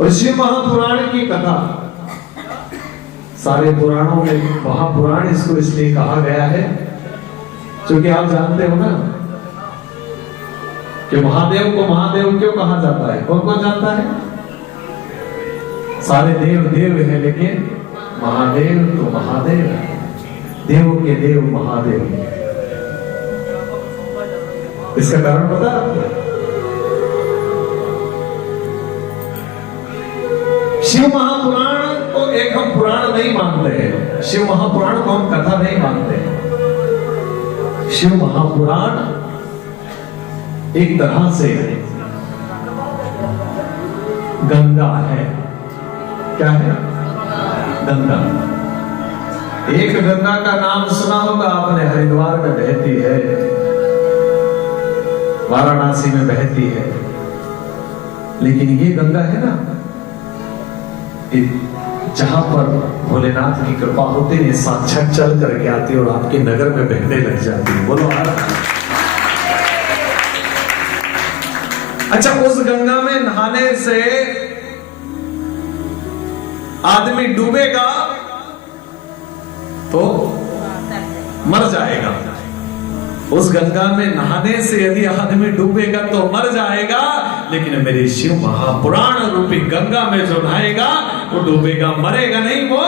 और शिव महापुराण की कथा, सारे पुराणों में महापुराण इसको इसलिए कहा गया है क्योंकि आप जानते हो ना कि महादेव को महादेव क्यों कहा जाता है? कौन कौन जानता है? सारे देव देव है, लेकिन महादेव तो महादेव है, देव के देव महादेव। इसका कारण पता है आपको? शिव महापुराण को एक हम पुराण नहीं मानते हैं, शिव महापुराण को हम कथा नहीं मानते हैं। शिव महापुराण एक तरह से गंगा है। क्या है? गंगा। एक गंगा का नाम सुना होगा आपने, हरिद्वार में बहती है, वाराणसी में बहती है, लेकिन ये गंगा है ना, जहां पर भोलेनाथ की कृपा होती है, साक्षात चल करके आती है और आपके नगर में बहने लग जाती है। बोलो अच्छा, उस गंगा में नहाने से आदमी डूबेगा तो मर जाएगा। उस गंगा में नहाने से यदि आदमी डूबेगा तो मर जाएगा, लेकिन मेरे शिव महापुराण रूपी गंगा में जो नहाएगा वो डूबेगा, मरेगा नहीं, वो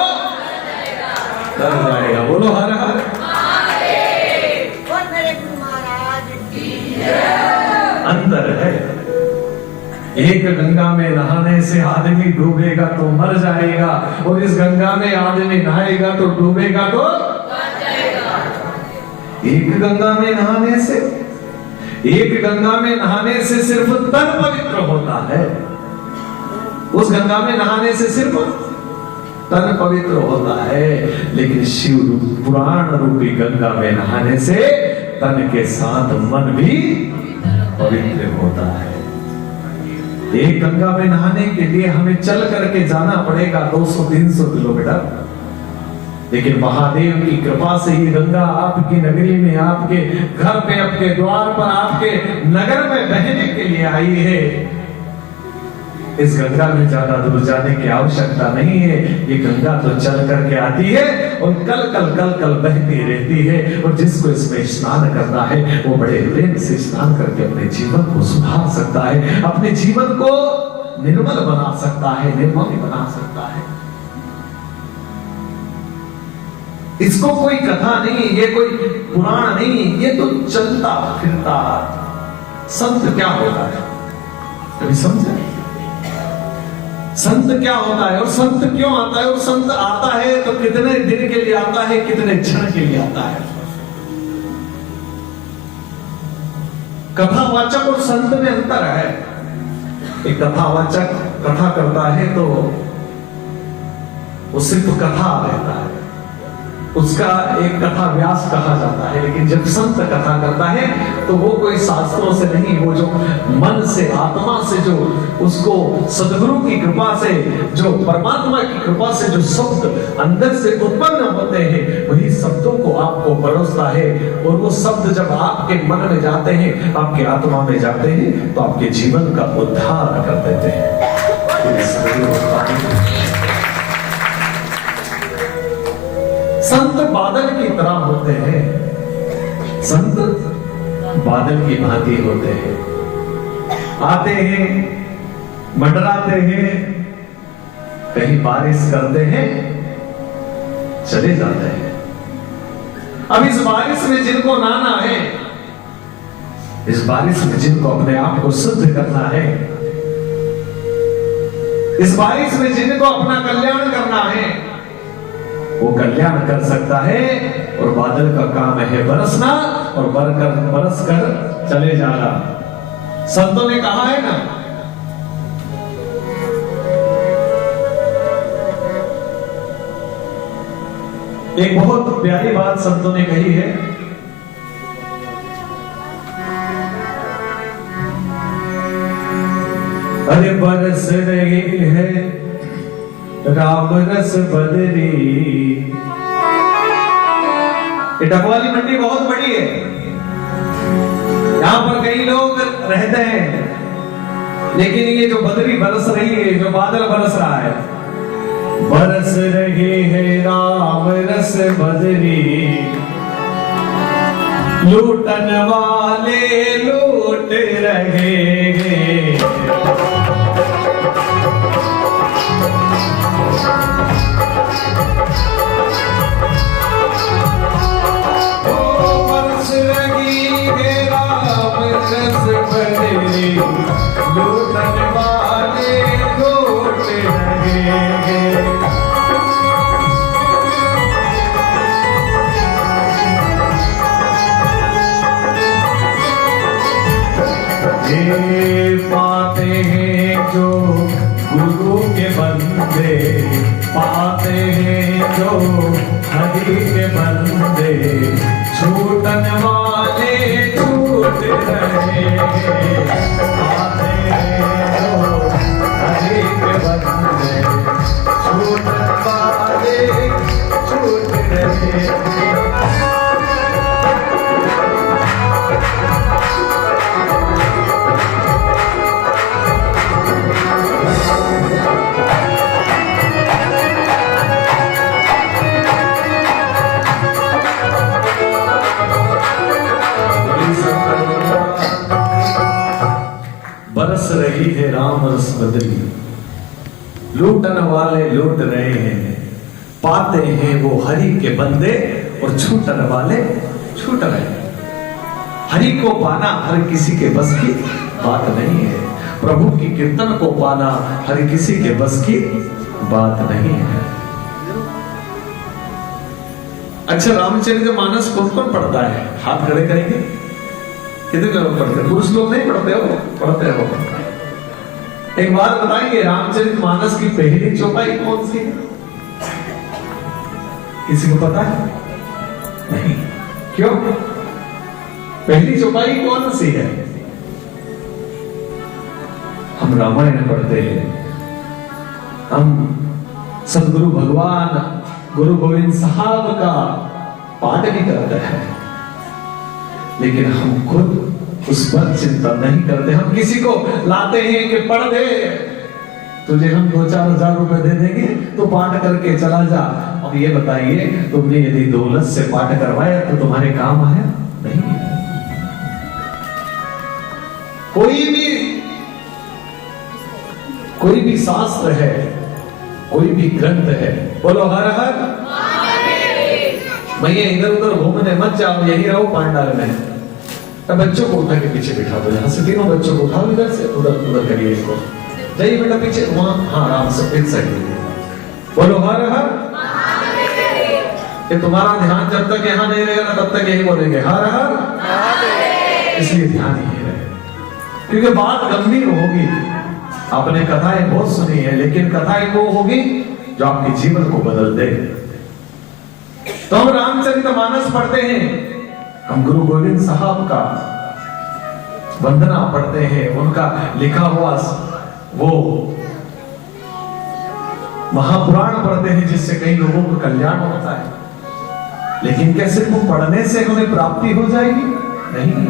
तर जाएगा। बोलो हर हर। अंतर है, एक गंगा में नहाने से आदमी डूबेगा तो मर जाएगा, और इस गंगा में आदमी नहाएगा तो डूबेगा तो एक गंगा में नहाने से, एक गंगा में नहाने से सिर्फ तन पवित्र होता है। उस गंगा में नहाने से सिर्फ तन पवित्र होता है, लेकिन शिव पुराण रूपी गंगा में नहाने से तन के साथ मन भी पवित्र होता है। एक गंगा में नहाने के लिए हमें चल करके जाना पड़ेगा 200-300 किलोमीटर, लेकिन महादेव की कृपा से ये गंगा आपकी नगरी में, आपके घर पे, आपके द्वार पर, आपके नगर में बहने के लिए आई है। इस गंगा में ज्यादा दूर जाने की आवश्यकता नहीं है, ये गंगा तो चल करके आती है और कल कल बहती रहती है, और जिसको इसमें स्नान करना है वो बड़े प्रेम से स्नान करके अपने जीवन को सुधार सकता है, अपने जीवन को निर्मल बना सकता है, निर्मल बना सकता है। इसको कोई कथा नहीं, ये कोई पुराण नहीं, ये तो चलता फिरता संत क्या होता है, कभी समझे? संत क्या होता है और संत क्यों आता है, और संत आता है तो कितने दिन के लिए आता है, कितने क्षण के लिए आता है? कथावाचक और संत में अंतर है। एक कथावाचक कथा करता है तो वो सिर्फ कथा रहता है, उसका एक कथा व्यास कहा जाता है, लेकिन जब संत कथा करता है तो वो कोई शास्त्रों से नहीं, वो जो मन से, आत्मा से, जो उसको सदगुरु की कृपा से, जो परमात्मा की कृपा से जो शब्द अंदर से उत्पन्न होते हैं, वही शब्दों को आपको परोसता है, और वो शब्द जब आपके मन में जाते हैं, आपके आत्मा में जाते हैं, तो आपके जीवन का उद्धार कर देते हैं। संत बादल की तरह होते हैं, संत बादल की भांति होते हैं, आते हैं, मंडराते हैं, कहीं बारिश करते हैं, चले जाते हैं। अब इस बारिश में जिनको नहाना है, इस बारिश में जिनको अपने आप को शुद्ध करना है, इस बारिश में जिनको अपना कल्याण करना है, वो कल्याण कर सकता है। और बादल का काम है बरसना, और बरस कर चले जाना। संतों ने कहा है ना, एक बहुत प्यारी बात संतों ने कही है, अरे बरस रही है राम रस बदरी। डकवाली मंडी बहुत बड़ी है, यहां पर कई लोग रहते हैं, लेकिन ये जो बदरी बरस रही है, जो बादल बरस रहा है, बरस रही है राम रस बदरी, लूटन वाले लूट रहे हैं। बरस रही है राम रस बदरी, लूटन वाले लूट रहे हैं। पाते हैं जो गुरु के बंदे, पाते हैं जो हरि के बंदे, छूटन वाले छूट रहे हैं। पाते हैं जो हरि के बंदे, छूटन वाले छूट रहे हैं। बरस रही है राम रस बदरी, लूटन वाले लूट रहे हैं। पाते हैं वो हरि के बंदे और छूटन वाले छूट रहे हैं। हरि को पाना हर किसी के बस की बात नहीं है। प्रभु की कीर्तन को पाना हर किसी के बस की बात नहीं है। अच्छा, रामचरितमानस कौन कौन पढ़ता है? हाथ खड़े करेंगे। कितने लोग पढ़ते हैं? पुरुष लोग नहीं पढ़ते हो? पढ़ते हो। एक बात बताएंगे, रामचरितमानस की पहली चौपाई कौन सी है? किसी को पता है? नहीं। क्यों? पहली चौपाई कौन सी है? हम रामायण पढ़ते हैं, हम सदगुरु भगवान गुरु गोविंद साहब का पाठ भी करते हैं, लेकिन हम खुद उस पर चिंतन नहीं करते। हम किसी को लाते हैं कि पढ़ दे, तुझे हम 2-4 हजार रुपए दे देंगे तो पाठ करके चला जा। अब ये बताइए, तुमने यदि दौलत से पाठ करवाया तो तुम्हारे काम आया? नहीं। कोई भी शास्त्र है, कोई भी ग्रंथ है, बोलो हर हर भैया, इधर उधर घूमने मत जाओ, यही रहो पांडाल में। अब बच्चों को उठा के पीछे बिठा दो, यहाँ से तीनों बच्चों को उठाओ, इधर से उधर उधर करिए इसको, जाइए बेटा पीछे, वहां हाँ आराम से एक साइड। बोलो हर हर। ये तुम्हारा ध्यान जब तक यहाँ नहीं रहेगा तब तक यही बोलेंगे हर हर। इसलिए ध्यान ही रहे, क्योंकि बात गंभीर होगी। आपने कथाएं बहुत सुनी है, लेकिन कथाएं वो होगी जो आपके जीवन को बदल दे। तो हम रामचरितमानस पढ़ते हैं, हम गुरु गोविंद साहब का वंदना पढ़ते हैं, उनका लिखा हुआ वो महापुराण पढ़ते हैं, जिससे कई लोगों को कल्याण होता है। लेकिन क्या सिर्फ पढ़ने से उन्हें प्राप्ति हो जाएगी? नहीं।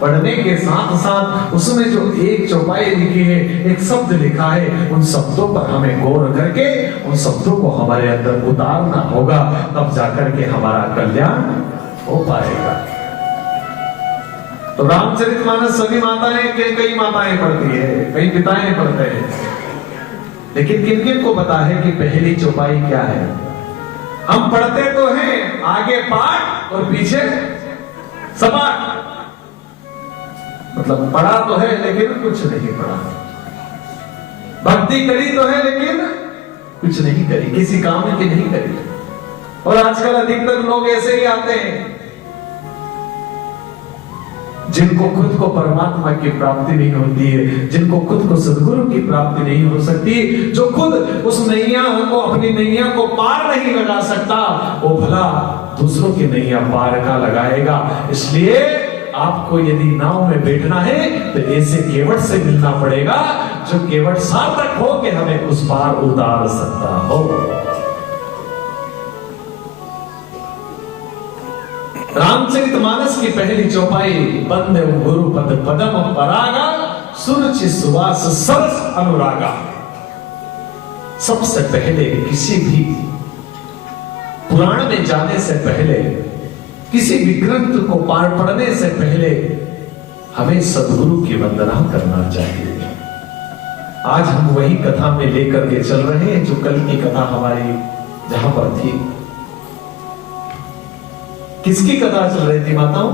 पढ़ने के साथ साथ उसमें जो एक चौपाई लिखी है, एक शब्द लिखा है, उन शब्दों पर हमें गौर करके उन शब्दों को हमारे अंदर उतारना होगा, तब जाकर के हमारा कल्याण हो पाएगा। तो रामचरितमानस सभी माताएं, कई माताएं पढ़ती है, कई पिताएं पढ़ते हैं, लेकिन किन किन को पता है कि पहली चौपाई क्या है? हम पढ़ते तो हैं, आगे पाठ और पीछे सपाट, मतलब पढ़ा तो है लेकिन कुछ नहीं पढ़ा, भक्ति करी तो है लेकिन कुछ नहीं करी, किसी काम की नहीं करी। और आजकल अधिकतर लोग ऐसे ही आते हैं जिनको खुद को परमात्मा की प्राप्ति नहीं होती है, जिनको खुद को सदगुरु की प्राप्ति नहीं हो सकती, जो खुद उस नैया को, अपनी नैया को पार नहीं लगा सकता, वो भला दूसरों की नैया पार का लगाएगा। इसलिए आपको यदि नाव में बैठना है तो ऐसे केवट से मिलना पड़ेगा जो केवट सार्थक हो कि हमें उस पार उतार सकता हो। रामचरितमानस की पहली चौपाई, बंदे गुरु पद पदम परागा सुरुचि सुवास सरस अनुरागा। सबसे पहले किसी भी पुराण में जाने से पहले, किसी भी ग्रंथ को पढ़ने से पहले हमें सद्गुरु की वंदना करना चाहिए। आज हम वही कथा में लेकर के चल रहे हैं जो कल की कथा हमारी जहां पर थी। किसकी कथा चल रही थी माताओं?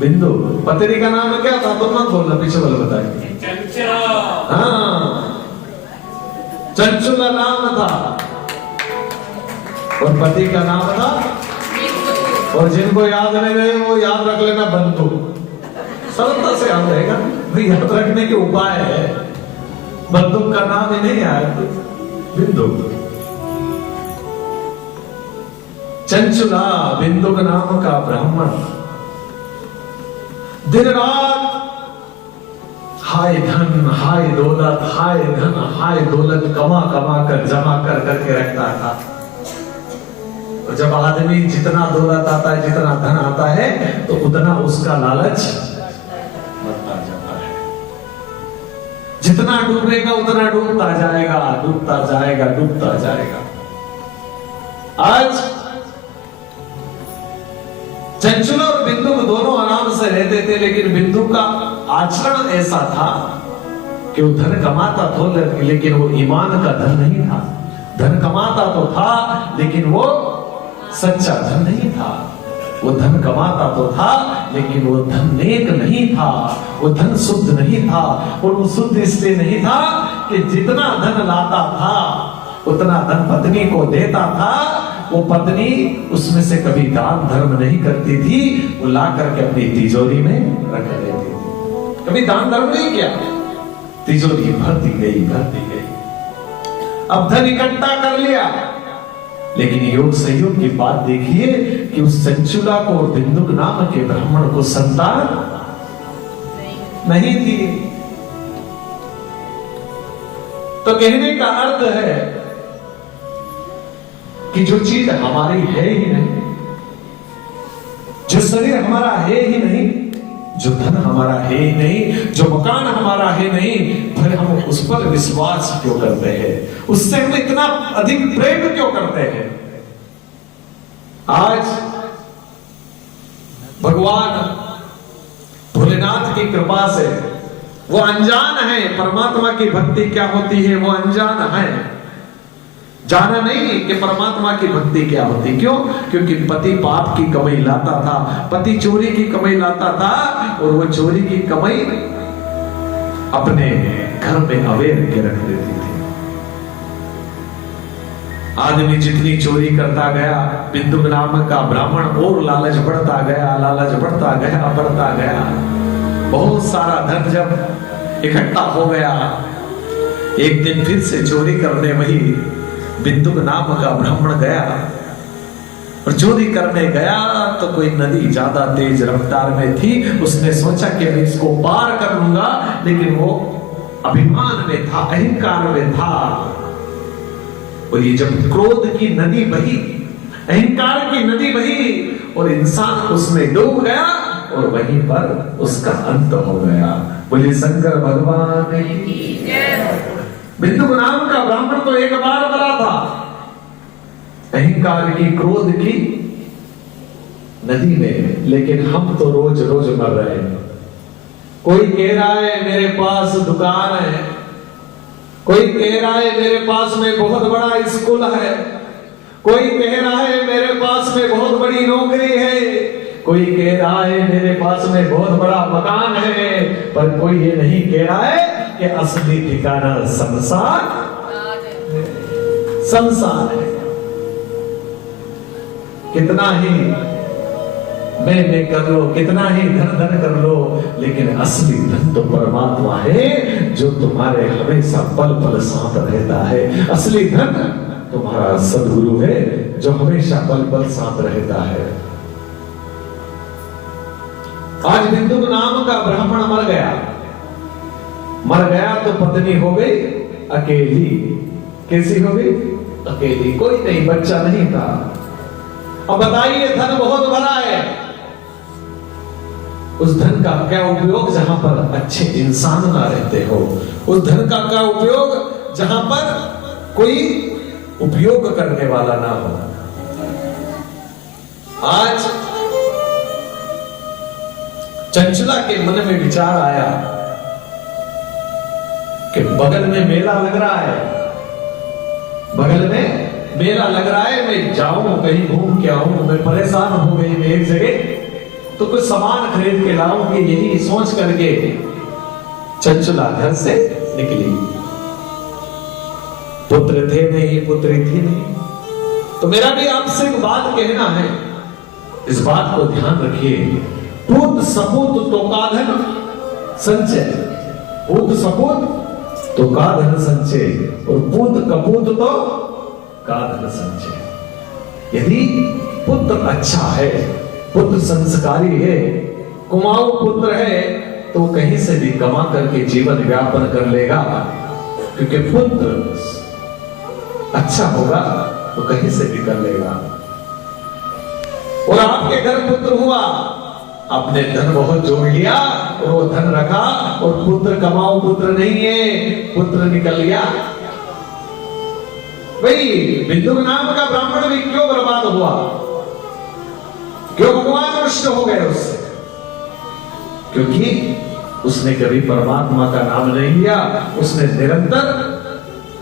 बिंदु। पत्नी का नाम क्या था? तुम मत बोलना, पीछे वाले बताएंगे। हाँ, चंचुला नाम था और पति का नाम था। और जिनको याद नहीं रहे वो याद रख लेना बंधु। सरलता से याद रहेगा, याद रखने के उपाय है। बंदूक का नाम ही नहीं आया तो बिंदु। चंचुला बिंदुक नाम का ब्राह्मण दिन रात हाय धन हाय दौलत, हाय धन हाय दौलत कमा कमा कर जमा कर करके रखता था। और जब आदमी जितना दौलत आता है, जितना धन आता है, तो उतना उसका लालच बढ़ता जाता है। जितना डूबेगा उतना डूबता जाएगा, डूबता जाएगा, डूबता जाएगा। आज चंचुला और बिंदु दोनों आराम से रहते थे, लेकिन बिंदु का आचरण ऐसा था कि वो धन कमाता तो, लेकिन वो ईमान का धन नहीं था। धन कमाता तो था, लेकिन वो सच्चा धन नहीं था। वो धन कमाता तो था, लेकिन वो धन नेक नहीं था। वो धन शुद्ध नहीं था। और वो शुद्ध इसलिए नहीं था कि जितना धन लाता था उतना धन पत्नी को देता था। वो पत्नी उसमें से कभी दान धर्म नहीं करती थी, वो ला करके अपनी तिजोरी में रख देती थी। कभी दान धर्म नहीं किया, तिजोरी भरती गई, भरती गई। अब धन इकट्ठा कर लिया, लेकिन योग संयोग की बात देखिए कि उस चंचुला को और बिंदुक नाम के ब्राह्मण को संतान नहीं थी। तो कहने का अर्थ है कि जो चीज हमारी है ही नहीं, जो शरीर हमारा है ही नहीं, जो धन हमारा है ही नहीं, जो मकान हमारा है नहीं, फिर हम उस पर विश्वास क्यों करते हैं? उससे हम इतना अधिक प्रेम क्यों करते हैं? आज भगवान भोलेनाथ की कृपा से वो अनजान है, परमात्मा की भक्ति क्या होती है वो अनजान है। जाना नहीं कि परमात्मा की भक्ति क्या होती। क्यों? क्योंकि पति पाप की कमाई लाता था, पति चोरी की कमाई लाता था, और वो चोरी की कमाई अपने घर में अवेर के रख देती थी। आदमी जितनी चोरी करता गया, बिंदु नाम का ब्राह्मण और लालच बढ़ता गया, लालच बढ़ता गया, बढ़ता गया। बहुत सारा धन जब इकट्ठा हो गया, एक दिन फिर से चोरी करने वही बिंदु नाम का ब्राह्मण गया। और चोरी करने गया तो कोई नदी ज्यादा तेज रफ्तार में थी। उसने सोचा कि मैं इसको पार कर लूंगा, लेकिन वो अभिमान में था, अहंकार में था। और ये जब क्रोध की नदी बही, अहंकार की नदी बही, और इंसान उसमें डूब गया, और वहीं पर उसका अंत हो गया। बोलिए शंकर भगवान की जय। बिंदु नाम का ब्राह्मण तो एक बार मरा था, अहंकार की, क्रोध की नदी में, लेकिन हम तो रोज रोज मर रहे हैं। कोई कह रहा है मेरे पास दुकान है, कोई कह रहा है मेरे पास में बहुत बड़ा स्कूल है, कोई कह रहा है मेरे पास में बहुत बड़ी नौकरी है, कोई कह रहा है मेरे पास में बहुत बड़ा मकान है, पर कोई ये नहीं कह रहा है कि असली ठिकाना संसार, संसार है। कितना ही मैं कर लो, कितना ही धन कर लो, लेकिन असली धन तो परमात्मा है जो तुम्हारे हमेशा पल पल साथ रहता है। असली धन तुम्हारा सद्गुरु है जो हमेशा पल पल साथ रहता है। आज बिंदु नाम का ब्राह्मण मर गया। मर गया तो पत्नी हो गई अकेली। कैसी हो गई? अकेली, कोई नहीं, बच्चा नहीं था। अब बताइए, धन बहुत भरा है, उस धन का क्या उपयोग जहां पर अच्छे इंसान ना रहते हो? उस धन का क्या उपयोग जहां पर कोई उपयोग करने वाला ना हो? आज चंचला के मन में विचार आया कि बगल में मेला लग रहा है, बगल में मेला लग रहा है, मैं जाऊं कहीं घूम के आऊं। मैं परेशान हो गई, मैं एक जगह तो कुछ सामान खरीद के लाऊंगी, यही सोच करके चंचला घर से निकली। पुत्र थे नहीं, पुत्री थी नहीं। तो मेरा भी आपसे एक बात कहना है, इस बात को ध्यान रखिए। पूत सपूत तो का धन संचय, पूत सपूत तो का धन संचय, और पूत कपूत तो का धन संचय। यदि पुत्र अच्छा है, पुत्र संस्कारी है, कुमाऊं पुत्र है, तो कहीं से भी कमा करके जीवन व्यापन कर लेगा, क्योंकि पुत्र अच्छा होगा तो कहीं से भी कर लेगा। और आपके घर पुत्र हुआ, आपने धन बहुत जोड़ लिया और वो धन रखा, और पुत्र कमाओ पुत्र नहीं है, पुत्र निकल गया। भाई बिंदु नाम का ब्राह्मण भी क्यों बर्बाद हुआ? क्यों भगवान रुष्ट हो गए उससे? क्योंकि उसने कभी परमात्मा का नाम नहीं लिया। उसने निरंतर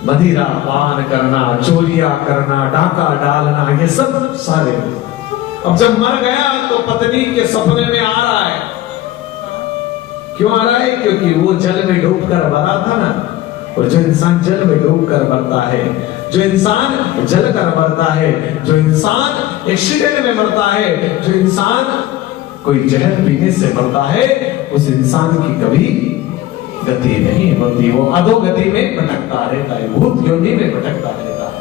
मदिरा पान करना, चोरियां करना, डाका डालना, ये सब सारे। अब जब मर गया तो पत्नी के सपने में आ रहा है। क्यों आ रहा है? क्योंकि वो जल में डूब कर मरा था ना। और जो इंसान जल में डूब कर मरता है, जो इंसान जल कर मरता है, जो इंसान एक्सीडेंट में मरता है, जो इंसान कोई जहर पीने से मरता है, उस इंसान की कभी गति नहीं होती। वो अधोगति में भटकता रहता है, भूत योनि में भटकता रहता है।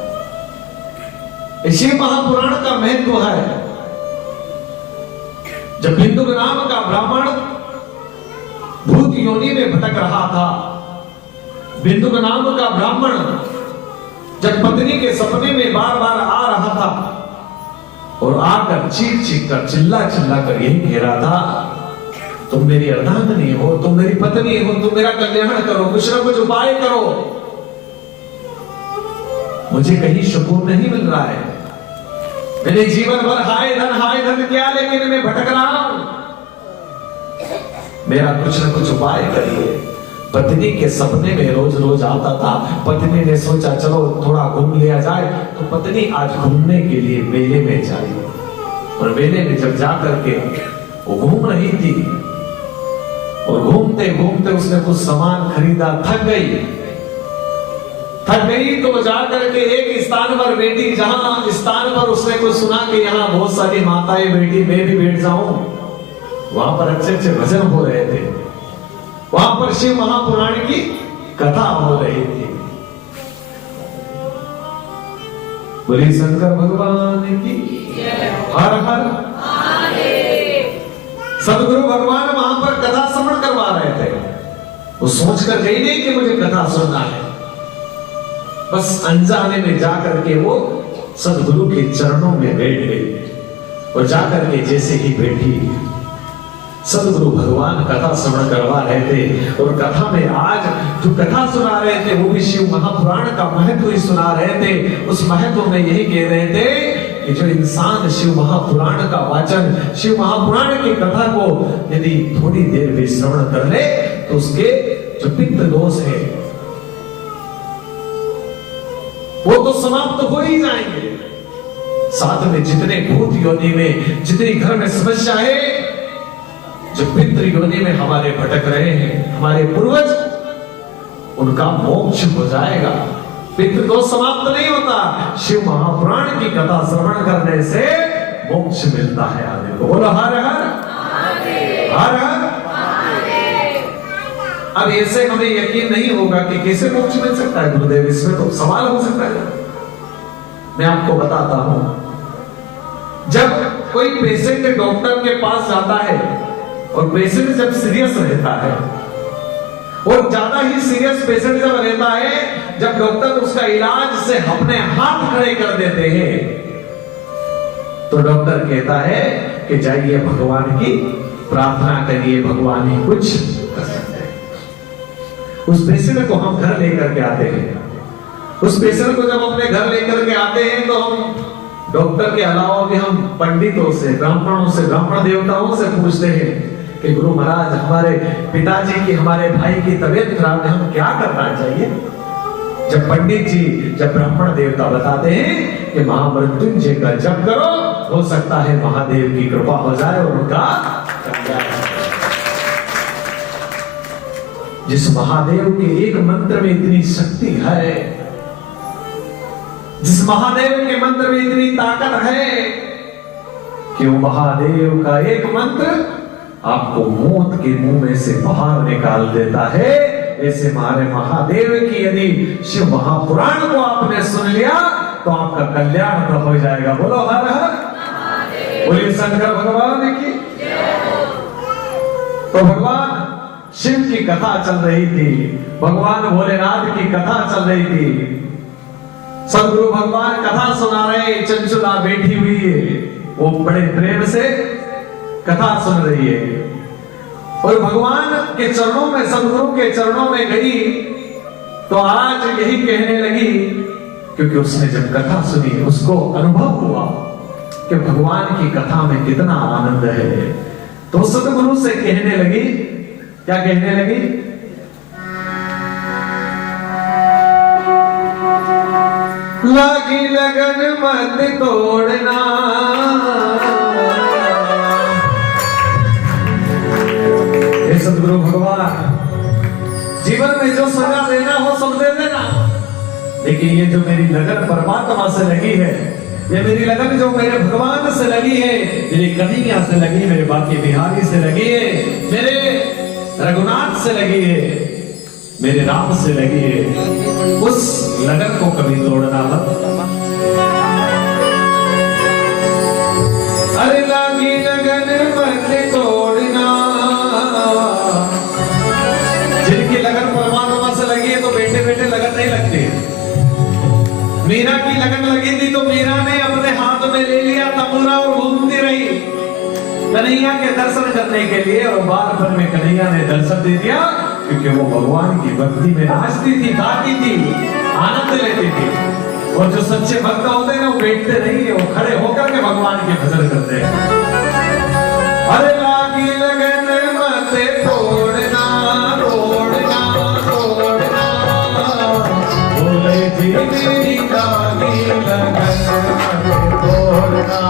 इसी महापुराण का महत्व है। जब बिंदु नाम का ब्राह्मण भूत योनि में भटक रहा था, बिंदु नाम का ब्राह्मण जब पत्नी के सपने में बार बार आ रहा था और आकर चीख चीख कर चिल्ला चिल्ला कर यही कह रहा था, तुम मेरी अर्धांगिनी हो, तुम मेरी पत्नी हो, तुम मेरा कल्याण करो, कुछ ना कुछ उपाय करो, मुझे कहीं सुकून नहीं मिल रहा है। मैंने जीवन भर हाय धन किया, लेकिन मैं भटक रहा हूं, मेरा कुछ ना कुछ उपाय करिए। पत्नी के सपने में रोज रोज आता था। पत्नी ने सोचा चलो थोड़ा घूम लिया जाए, तो पत्नी आज घूमने के लिए मेले में जाई। और मेले में जब जाकर के वो घूम रही थी, और घूमते घूमते उसने कुछ सामान खरीदा, थक गई तो जाकर के एक स्थान पर बैठी, जहां स्थान पर उसने कुछ सुना कि यहाँ बहुत सारी माताएं बैठी, मैं भी बैठ जाऊं। वहां पर अच्छे अच्छे भजन हो रहे थे, वहां पर शिव महापुराण की कथा हो रही थी। बोली शंकर भगवान की हर हर। सदगुरु भगवान वहां पर कथा श्रवण करवा रहे थे। वो सोचकर गई नहीं कि मुझे कथा सुनना है, बस अनजाने में जाकर के वो सदगुरु के चरणों में बैठ गई। और जाकर के जैसे ही बैठी, सदगुरु भगवान कथा श्रवण करवा रहे थे। और कथा में आज जो कथा सुना रहे थे वो भी शिव महापुराण का महत्व ही सुना रहे थे। उस महत्व में यही कह रहे थे कि जो इंसान शिव महापुराण का वाचन, शिव महापुराण की कथा को यदि थोड़ी देर भी श्रवण कर ले, तो उसके जो पित्त दोष है वो तो समाप्त हो ही जाएंगे। साथ में जितने भूत योनि में, जितनी घर में समस्या है, जो पितृ योनि में हमारे भटक रहे हैं, हमारे पूर्वज, उनका मोक्ष हो जाएगा। पितृ दोष समाप्त नहीं होता, शिव महापुराण की कथा श्रवण करने से मोक्ष मिलता है आदमी को। बोलो हर हर हर हर। अब ऐसे हमें यकीन नहीं होगा कि कैसे मोक्ष मिल सकता है गुरुदेव, इसमें तो सवाल हो सकता है। मैं आपको बताता हूं, जब कोई पेशेंट डॉक्टर के पास जाता है, और पेशेंट जब सीरियस रहता है, और ज्यादा ही सीरियस पेशेंट जब रहता है, जब डॉक्टर उसका इलाज से अपने हाथ खड़े कर देते हैं, तो डॉक्टर कहता है कि जाइए भगवान की प्रार्थना करिए, भगवान ही कुछ कर सकते हैं। उस पेशेंट को हम घर लेकर के आते हैं, उस पेशेंट को जब अपने घर लेकर के आते हैं तो हम डॉक्टर के अलावा भी हम पंडितों से, ब्राह्मणों से, ब्राह्मण देवताओं से पूछते हैं कि गुरु महाराज हमारे पिताजी की, हमारे भाई की तबीयत खराब है, हम क्या करना चाहिए? जब पंडित जी, जब ब्राह्मण देवता बताते हैं कि महामृत्युंजय का जप करो, हो सकता है महादेव की कृपा हो जाए और उनका कल्याण। जिस महादेव के एक मंत्र में इतनी शक्ति है, जिस महादेव के मंत्र में इतनी ताकत है कि वो महादेव का एक मंत्र आपको मौत के मुंह में से बाहर निकाल देता है। ऐसे हमारे महादेव की यदि शिव महापुराण को आपने सुन लिया तो आपका कल्याण तो हो जाएगा। बोलो हर हर, बोलिए शंकर भगवान की। तो भगवान शिव की कथा चल रही थी, भगवान भोलेनाथ की कथा चल रही थी। सदगुरु भगवान कथा सुना रहे, चंचुला बैठी हुई है, वो बड़े प्रेम से कथा सुन रही है और भगवान के चरणों में, सदगुरु के चरणों में गई तो आज यही कहने लगी, क्योंकि उसने जब कथा सुनी उसको अनुभव हुआ कि भगवान की कथा में कितना आनंद है। तो सदगुरु से कहने लगी, क्या कहने लगी? लागी लगन मत तोड़ना, हे सदगुरु भगवान, जीवन में जो सजा देना हो सब दे देना, लेकिन ये जो मेरी लगन परमात्मा से लगी है, ये मेरी लगन जो मेरे भगवान से लगी है, मेरी कन्हैया से लगी, मेरे बाकी बिहारी से लगी है, मेरे रघुनाथ से लगी है, मेरे राम से लगी है, उस लगन को कभी तोड़ना मत। अरे लागी लगन मत तोड़ना, जिनकी लगन परमात्मा से लगी है तो बेटे बेटे लगन नहीं लगती। मीरा की लगन लगी थी तो मीरा ने अपने हाथ में ले लिया तंबूरा और घूमती रही कन्हैया के दर्शन करने के लिए, और बार भर में कन्हैया ने दर्शन दे दिया, क्योंकि वो भगवान की भक्ति में नाचती थी, गाती थी, आनंद लेती थी। और जो सच्चे भक्त होते हैं वो बैठते नहीं है, वो खड़े होकर के भगवान के भजन करते हैं। अरे लागी लगन मत तोड़ना, तोड़ना, तोड़ना, बोले जी मेरी लागी लगन मत तोड़ना।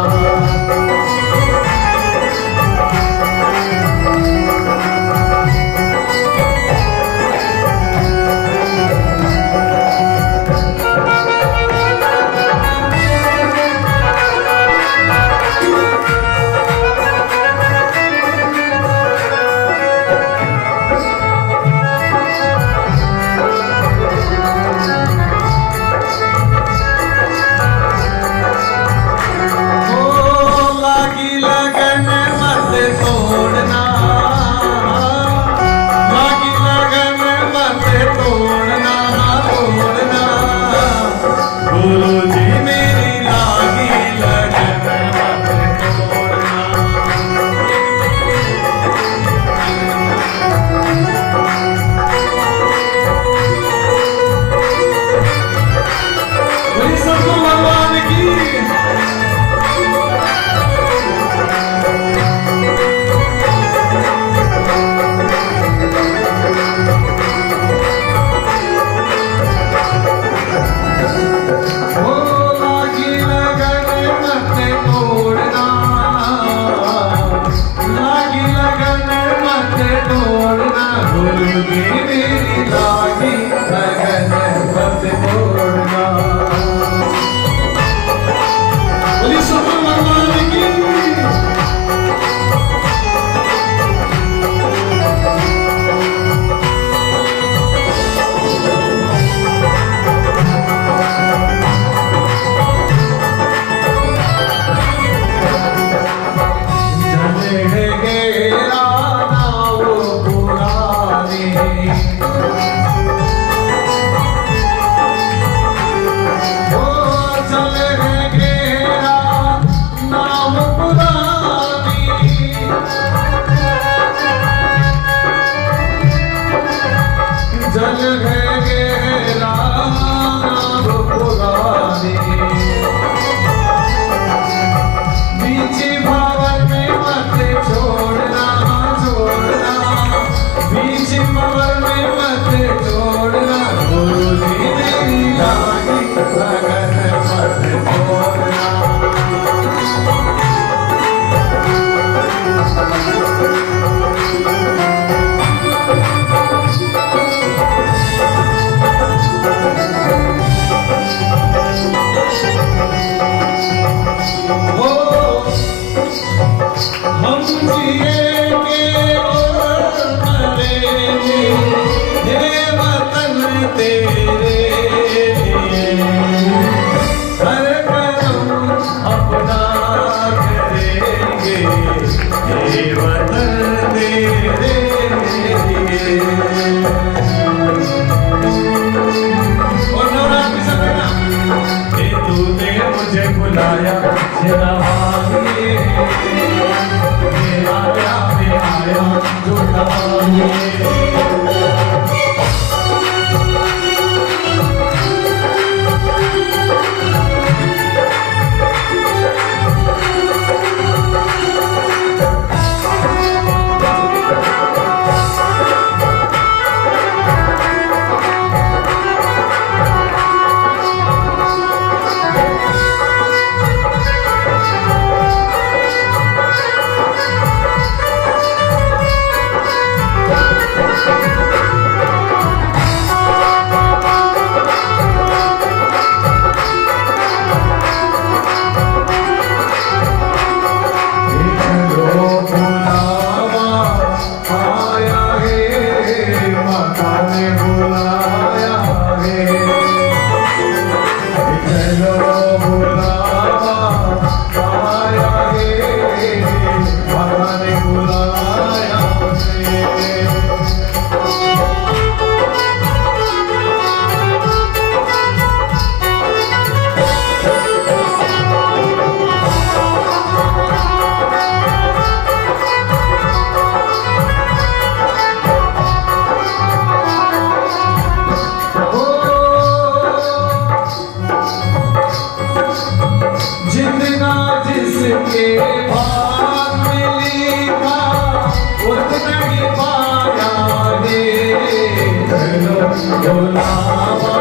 बुलावा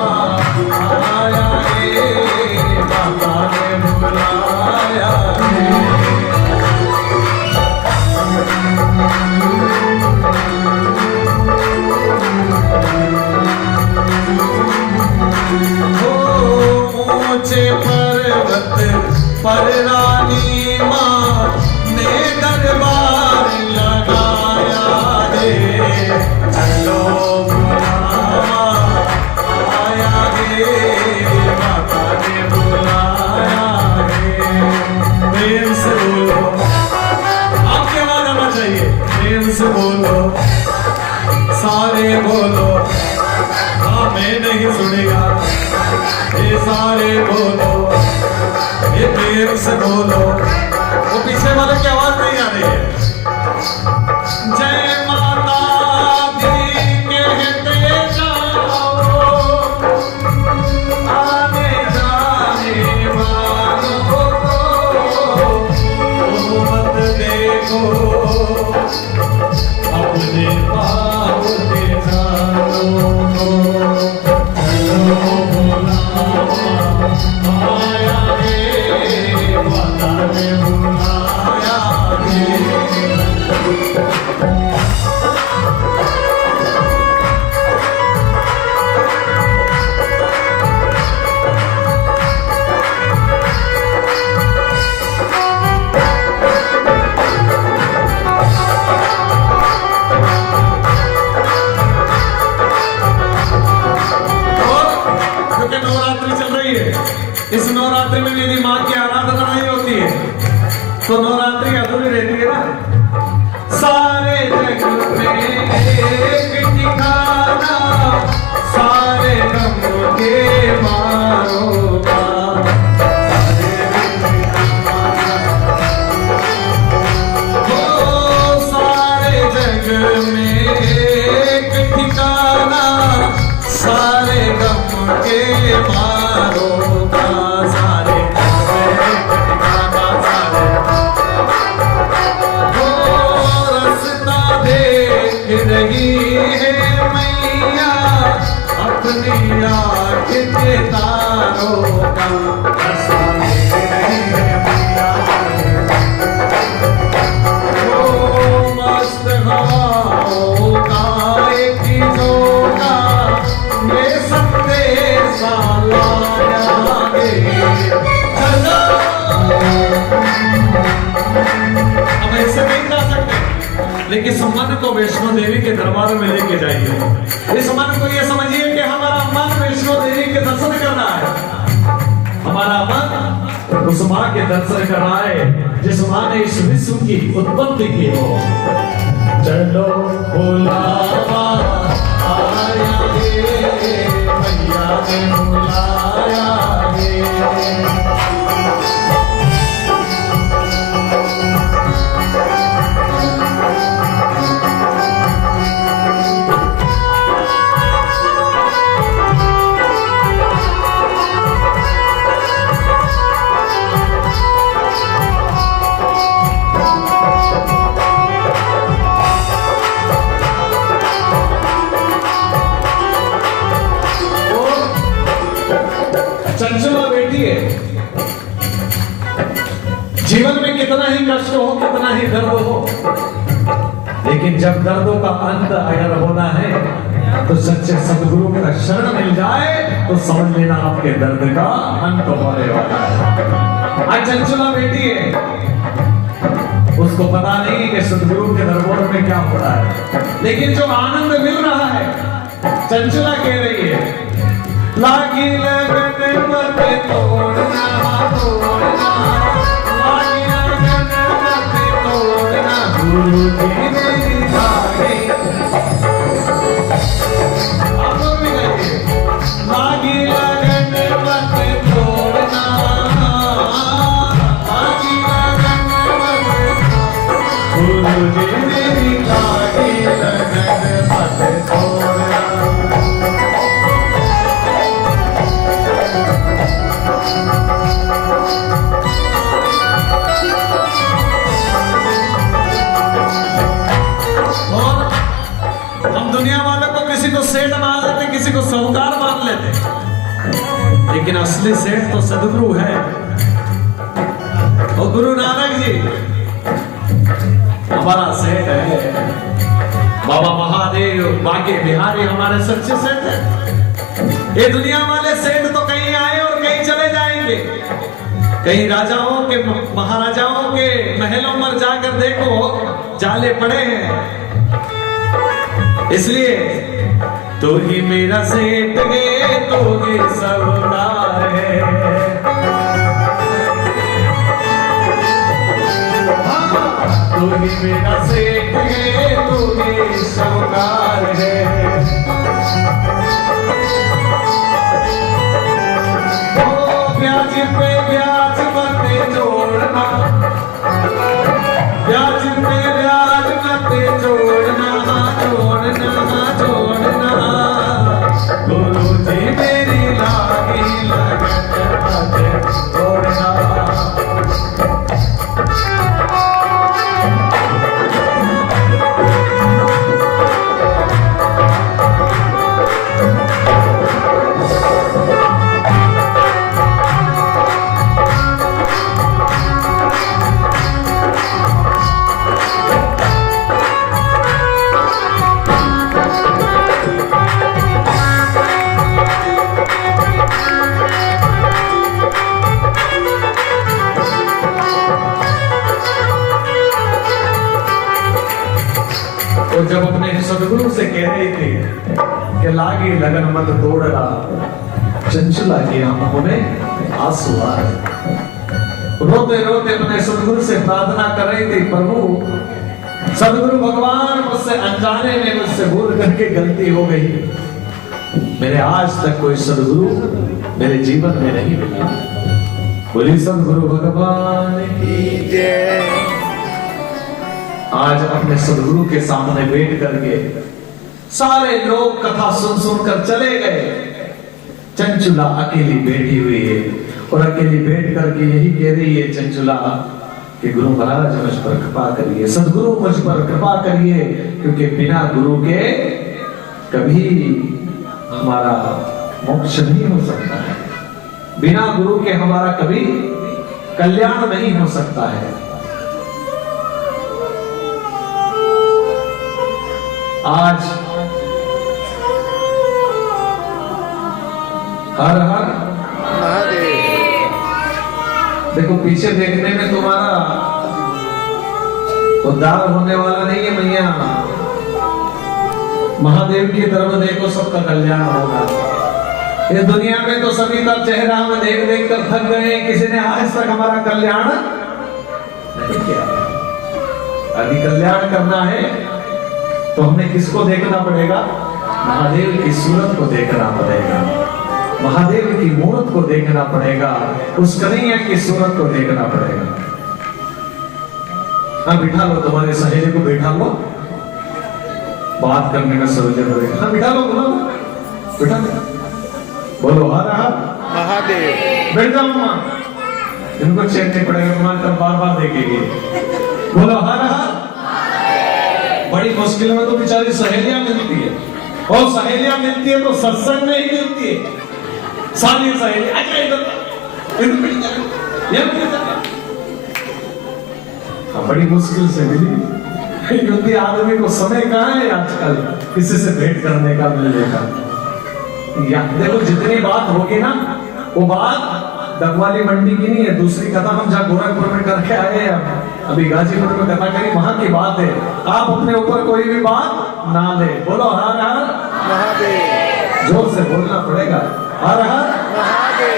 आया रे, माता ने बुलाया रे। ऊंचे पर्वत पर रानी माँ ने दरबार लगाया रे, चलो बुलावा आया रे, माता ने बुलाया रे। प्रेम से बोलो, आपकी आवाज आना चाहिए, प्रेम से बोलो, सारे बोलो, हाँ मैं नहीं सुनेगा, ये सारे बोलो, ये प्रेम से बोलो। वो पीछे वाले की आवाज नहीं आ रही है। जय माता दी कहते जाओ, आने जाने वालों को मत देखो, अपने पाँव के जानो। आया रे, माता ने बुलाया रे। इस नवरात्रि में मेरी माँ की आराधना नहीं होती है, तो नवरात्रि अधूरी रहती है ना। सारे जग में एक ठिकाना, सारे गम के मारों का, सारे जग में एक ठिकाना, सारे गम के मारों का, सारे रास्ता देख रही है मैया, अपनी आँख के तारों का रास्ता देख रही है मैया। मस्त हवाओं का एक झोंका, ये संदेश लाया रे। चलो अब ऐसे नहीं जा सकते, लेकिन सम्मान को वैष्णो देवी के दरबार में लेके जाइए। इस मन को ये समझिए कि हमारा मन वैष्णो देवी के दर्शन कर रहा है, हमारा मन उस माँ के दर्शन कर रहा है जिस माँ ने इस विश्व की उत्पत्ति की हो। चलो बुलावा आया रे, मैया ने बुलाया रे। चंचला बेटी है, जीवन में कितना ही कष्ट हो, कितना ही दर्द हो, लेकिन जब दर्दों का अंत अगर होना है तो सच्चे सदगुरु का शरण मिल जाए तो समझ लेना आपके दर्द का अंत होने वाला है। आज चंचला बेटी है, उसको पता नहीं कि सदगुरु के दरबार में क्या हो रहा है, लेकिन जो आनंद मिल रहा है, चंचला कह रही है, लागी लगन मत तोड़ना तोड़ना, लागी लगन मत तोड़ना, गुरु जी मेरी बारी। आप लोग भी गाइए, लागी लगन मत तोड़ना, लागी लगन मत, गुरु जी मेरी लागी लगन मत तोड़ना। लेकिन असली सेठ तो सदगुरु है। और गुरु नानक जी हमारा सेठ है। बाबा महादेव बाके बिहारी हमारे सच्चे सेठ है। ये दुनिया वाले सेठ तो कहीं आए और कहीं चले जाएंगे। कहीं राजाओं के महाराजाओं के महलों में जाकर देखो जाले पड़े हैं। इसलिए तू ही मेरा सेठ गे, तू ही सरदार है। तू ही मेरा सेठ गे, तू ही सरदार है। ओ ब्याज पे ब्याज मत जोड़ना, ब्याज पे ब्याज मत जोड़ना, जोड़ना जोड़ना। गुरु जी मेरी लागी लगन मत जोड़ना। और जब अपने सदगुरु से कह रही थी कि लागी लगन मत तोड़ना, चंचला की आंखों में आंसू आ रहे। रोते रोते अपने सदगुरु से प्रार्थना कर रही थी, प्रभु सदगुरु भगवान मुझसे अनजाने में मुझसे भूल करके गलती हो गई। मेरे आज तक कोई सदगुरु मेरे जीवन में नहीं मिला। बोली सदगुरु भगवान की जय। आज अपने सदगुरु के सामने बैठ करके सारे लोग कथा सुन सुनकर चले गए। चंचुला अकेली बैठी हुई है और अकेली बैठ करके यही कह रही है चंचुला कि गुरु महाराज मुझ पर कृपा करिए, सदगुरु मुझ पर कृपा करिए, क्योंकि बिना गुरु के कभी हमारा मोक्ष नहीं हो सकता है। बिना गुरु के हमारा कभी कल्याण नहीं हो सकता है। आज हर हर महादेव। देखो पीछे देखने में तुम्हारा उद्धार होने वाला नहीं है मैया। महादेव की तरफ देखो, सबका कल्याण होगा। इस दुनिया में तो सभी का चेहरा हमें देख देख कर थक गए। किसी ने आज तक हमारा कल्याण नहीं किया। यदि कल्याण करना है तो हमें किसको देखना पड़ेगा? महादेव की सूरत को देखना पड़ेगा, महादेव की मूर्त को देखना पड़ेगा, उस कन्हैया की सूरत को देखना पड़ेगा। हाँ बिठा लो, तुम्हारे सहेली को बिठा लो, बात करने में सहूलियत रहेगी। हाँ बिठा लो, बिठा लो, बोलो हर हर महादेव। बैठ जाओ मां, इनको चेक नहीं पड़ेगा, तुम्हारी तरफ बार बार देखेगी। बोलो हर हर। बड़ी मुश्किल में तो बेचारी सहेलियां मिलती है, और सहेलियां मिलती है तो सत्संग में ही मिलती है। सारी सहेली बड़ी मुश्किल से मिली, क्योंकि आदमी को समय कहाँ है आजकल किसी से भेंट करने का, मिलने का। देखो जितनी बात होगी ना, वो बात डगवाली मंडी की नहीं है। दूसरी कथा हम जहाँ गोरखपुर में करके आए हैं, अभी गाजीपुर में कथा करी, वहां की बात है। आप अपने ऊपर कोई भी बात ना ले। बोलो हर हर महादेव। जोर से बोलना पड़ेगा, हर हर महादेव।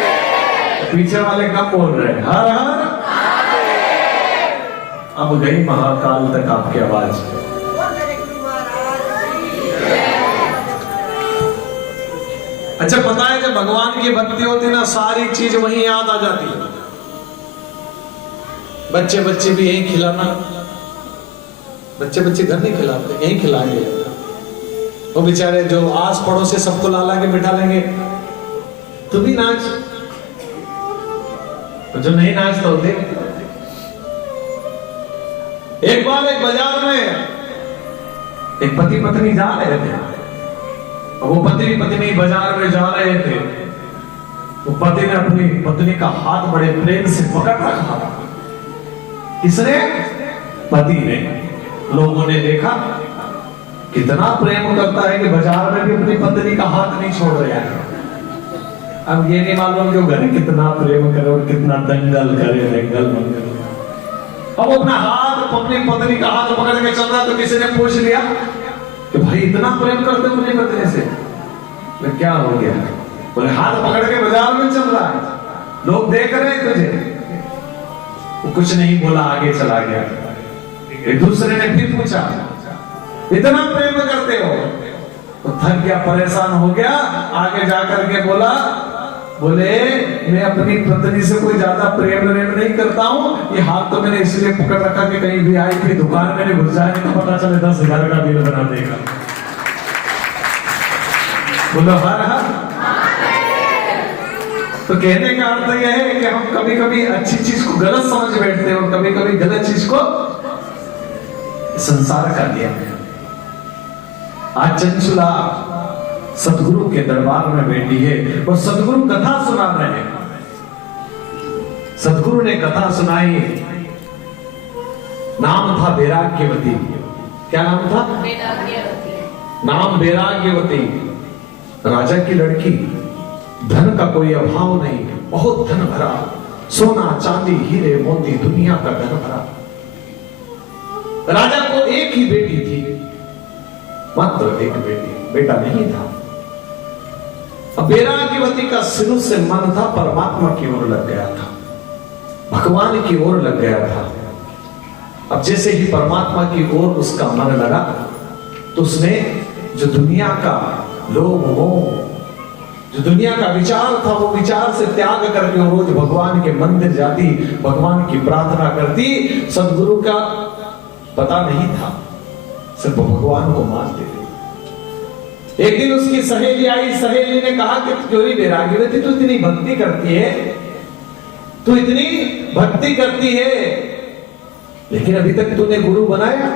पीछे वाले कम बोल रहे हैं, हर हर महादेव। अब गई महाकाल तक आपकी आवाज। अच्छा पता है जब भगवान की भक्ति होती ना, सारी चीज वहीं याद आ जाती है। बच्चे बच्चे भी यही खिलाना, बच्चे बच्चे घर नहीं खिलाते, यही खिलाएंगे। वो बेचारे जो आस पड़ोस से सबको ला ला के बिठा लेंगे, तू भी नाच, जो नहीं नाचता होते। एक बार एक बाजार में एक पति पत्नी जा रहे थे। वो पति पत्नी बाजार में जा रहे थे, वो पति ने अपनी पत्नी का हाथ बड़े प्रेम से पकड़ रखा। किसने? पति ने। लोगों ने देखा कितना प्रेम करता है कि बाजार में भी अपनी पत्नी का हाथ नहीं छोड़ रहा है। अब ये नहीं मालूम कि वो घर कितना प्रेम करे और कितना दंगल करे, दंगल मंगल। अब अपना हाथ, अपनी पत्नी का हाथ पकड़ के चल रहा, तो किसी ने पूछ लिया कि भाई इतना प्रेम करते हो अपनी पत्नी से? तो क्या हो गया? बोले हाथ पकड़ के बाजार में चल रहा है, लोग देख रहे हैं तुझे। वो कुछ नहीं बोला, आगे चला गया। एक दूसरे ने फिर पूछा इतना प्रेम करते हो? तो थक गया, परेशान हो गया, आगे जाकर के बोला, बोले मैं अपनी पत्नी से कोई ज्यादा प्रेम नहीं करता हूँ, ये हाथ तो मैंने इसलिए पकड़ रखा कि कहीं भी आई भी दुकान में घुस जाए तो पता चले 10,000 का बिल बना देगा। बोलो हर हर। तो कहने का अर्थ यह है कि हम कभी कभी अच्छी चीज को गलत समझ बैठते हैं और कभी कभी गलत चीज को संसार का नियम है। आज चंचुला सदगुरु के दरबार में बैठी है और सदगुरु कथा सुना रहे हैं। सदगुरु ने कथा सुनाई, नाम था वैराग्यवती। क्या नाम था? नाम वैराग्यवती। राजा की लड़की, धन का कोई अभाव नहीं, बहुत धन भरा, सोना चांदी हीरे मोती दुनिया का धन भरा। राजा को एक ही बेटी थी, मात्र एक बेटी, बेटा नहीं था। अब वैराग्यवती का शुरू से मन था परमात्मा की ओर लग गया था, भगवान की ओर लग गया था। अब जैसे ही परमात्मा की ओर उसका मन लगा तो उसने जो दुनिया का लोभ मोह, जो दुनिया का विचार था, वो विचार से त्याग करके वो रोज भगवान के मंदिर जाती, भगवान की प्रार्थना करती। सदगुरु का पता नहीं था, सिर्फ भगवान को मानते थे। एक दिन उसकी सहेली आई, सहेली ने कहा कि क्यों वैराग्यवती तू इतनी भक्ति करती है, तू इतनी भक्ति करती है, लेकिन अभी तक तूने गुरु बनाया?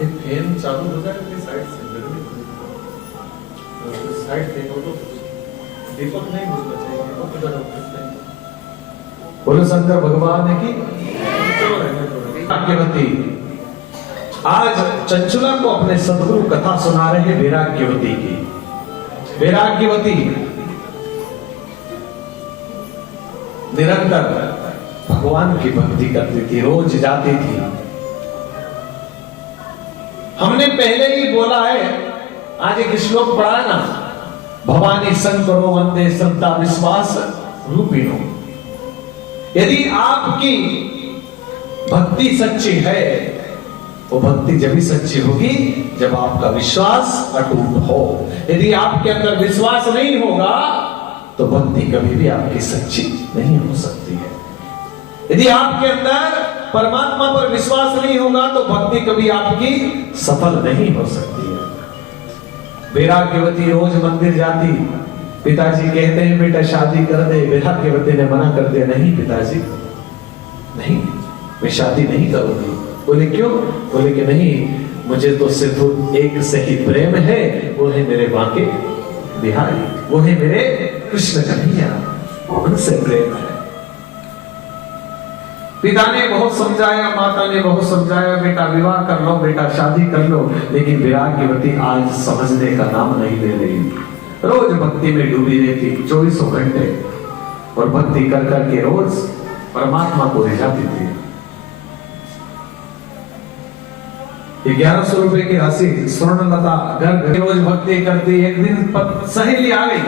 एक फैन चालू हो जाए साइड से, साइड देखो तो दीपक नहीं भूलना चाहिए, दीपक इधर होते। बोलो शंकर भगवान की। वैराग्यवती आज चंचुला को अपने सदगुरु कथा सुना रहे हैं वैराग्यवती की। वैराग्यवती निरंतर भगवान की भक्ति करती थी, रोज जाती थी। हमने पहले ही बोला है, आज एक श्लोक पढ़ा है ना, भवानी शंकरो वंदे श्रद्धा विश्वास रूपिणो। यदि आपकी भक्ति सच्ची है, वो भक्ति जब भी सच्ची होगी जब आपका विश्वास अटूट हो। यदि आपके अंदर विश्वास नहीं होगा तो भक्ति कभी भी आपकी सच्ची नहीं हो सकती है। यदि आपके अंदर परमात्मा पर विश्वास नहीं होगा तो भक्ति कभी आपकी सफल नहीं हो सकती है। वैराग्यवती रोज मंदिर जाती, पिताजी कहते हैं बेटा शादी कर दे, वैराग्यवती ने मना कर दिया, नहीं पिताजी नहीं, मैं शादी नहीं करूंगी। बोले क्यों? बोले कि नहीं, मुझे तो सिर्फ एक से ही प्रेम है, वो है मेरे बांके बिहारी, वो है मेरे कृष्ण कन्हैया, उनसे प्रेम है। पिता ने बहुत समझाया, माता ने बहुत समझाया, बेटा विवाह कर लो, बेटा शादी कर लो, लेकिन वैराग्यवती आज समझने का नाम नहीं ले रही। रोज भक्ति में डूबी रहती 24 घंटे, और भक्ति कर करके रोज परमात्मा को रिझाती थी। 1100 रुपए की राशि स्वर्णलता घर रोज भक्ति करती। एक दिन सहेली आ गई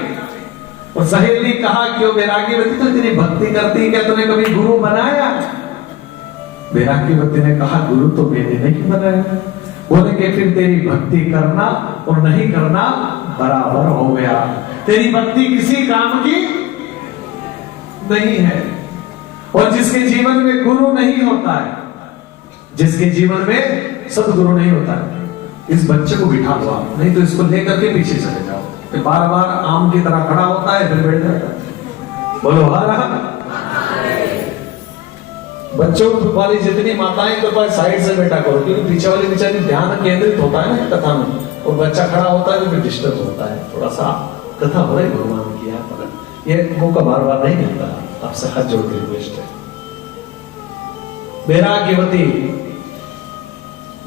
और सहेली कहा क्यों वैराग्यवती तो इतनी भक्ति करती, क्या तूने कभी गुरु बनाया? वैराग्यवती ने कहा गुरु तो मैंने नहीं बनाया। बोले कि फिर तेरी भक्ति करना और नहीं करना बराबर हो गया, तेरी भक्ति किसी काम की नहीं है। और जिसके जीवन में गुरु नहीं होता है, जिसके जीवन में सदगुरु नहीं होता है, इस बच्चे को बिठा दो आप, नहीं तो इसको लेकर के पीछे चले जाओ। फिर बार बार आम की तरह खड़ा होता है, फिर बैठ जाता है। बोलो हर हर। बच्चों वाली जितनी माताएं तो साइड से बैठा करो, क्योंकि पीछे वाली बेचारी ध्यान केंद्रित होता है ना कथा में, और बच्चा खड़ा होता है तो फिर डिस्टर्ब होता है। थोड़ा सा कथा हो रही भगवान की यहाँ पर, ये मौका बार बार नहीं मिलता, आपसे हाथ जोड़ के रिक्वेस्ट है। वैराग्यवती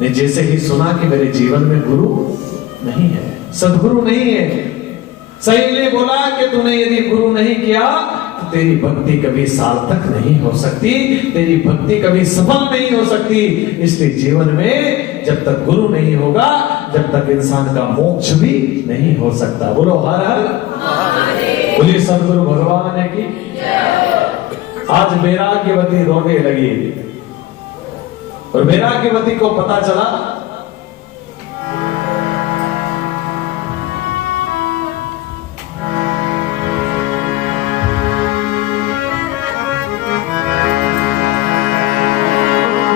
ने जैसे ही सुना कि मेरे जीवन में गुरु नहीं है, सदगुरु नहीं है, सही ने बोला कि तूने यदि गुरु नहीं किया तो तेरी भक्ति कभी सार्थक नहीं हो सकती, तेरी भक्ति कभी सफल नहीं हो सकती। इसलिए जीवन में जब तक गुरु नहीं होगा, जब तक इंसान का मोक्ष भी नहीं हो सकता। बोलो हर हर, बोलिए सदगुरु भगवान की। आज वैराग्यवती रोने लगी और वैराग्यवती को पता चला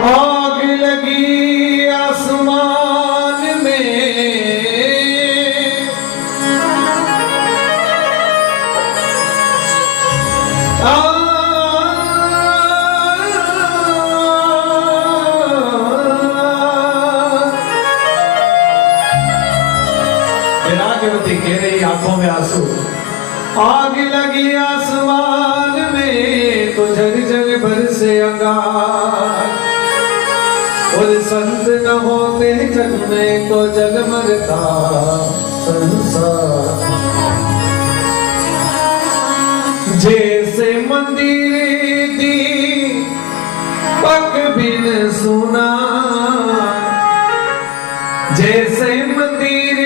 आग लगी आसमान में, वैराग्यवती कह रही आंखों में आंसू, आग लगी आसमान में तो जग जग बरसे अंगार, और संत न होते जग में तो जगमगता संसार। जैसे मंदिर दीपक बिन सुना, जैसे मंदिर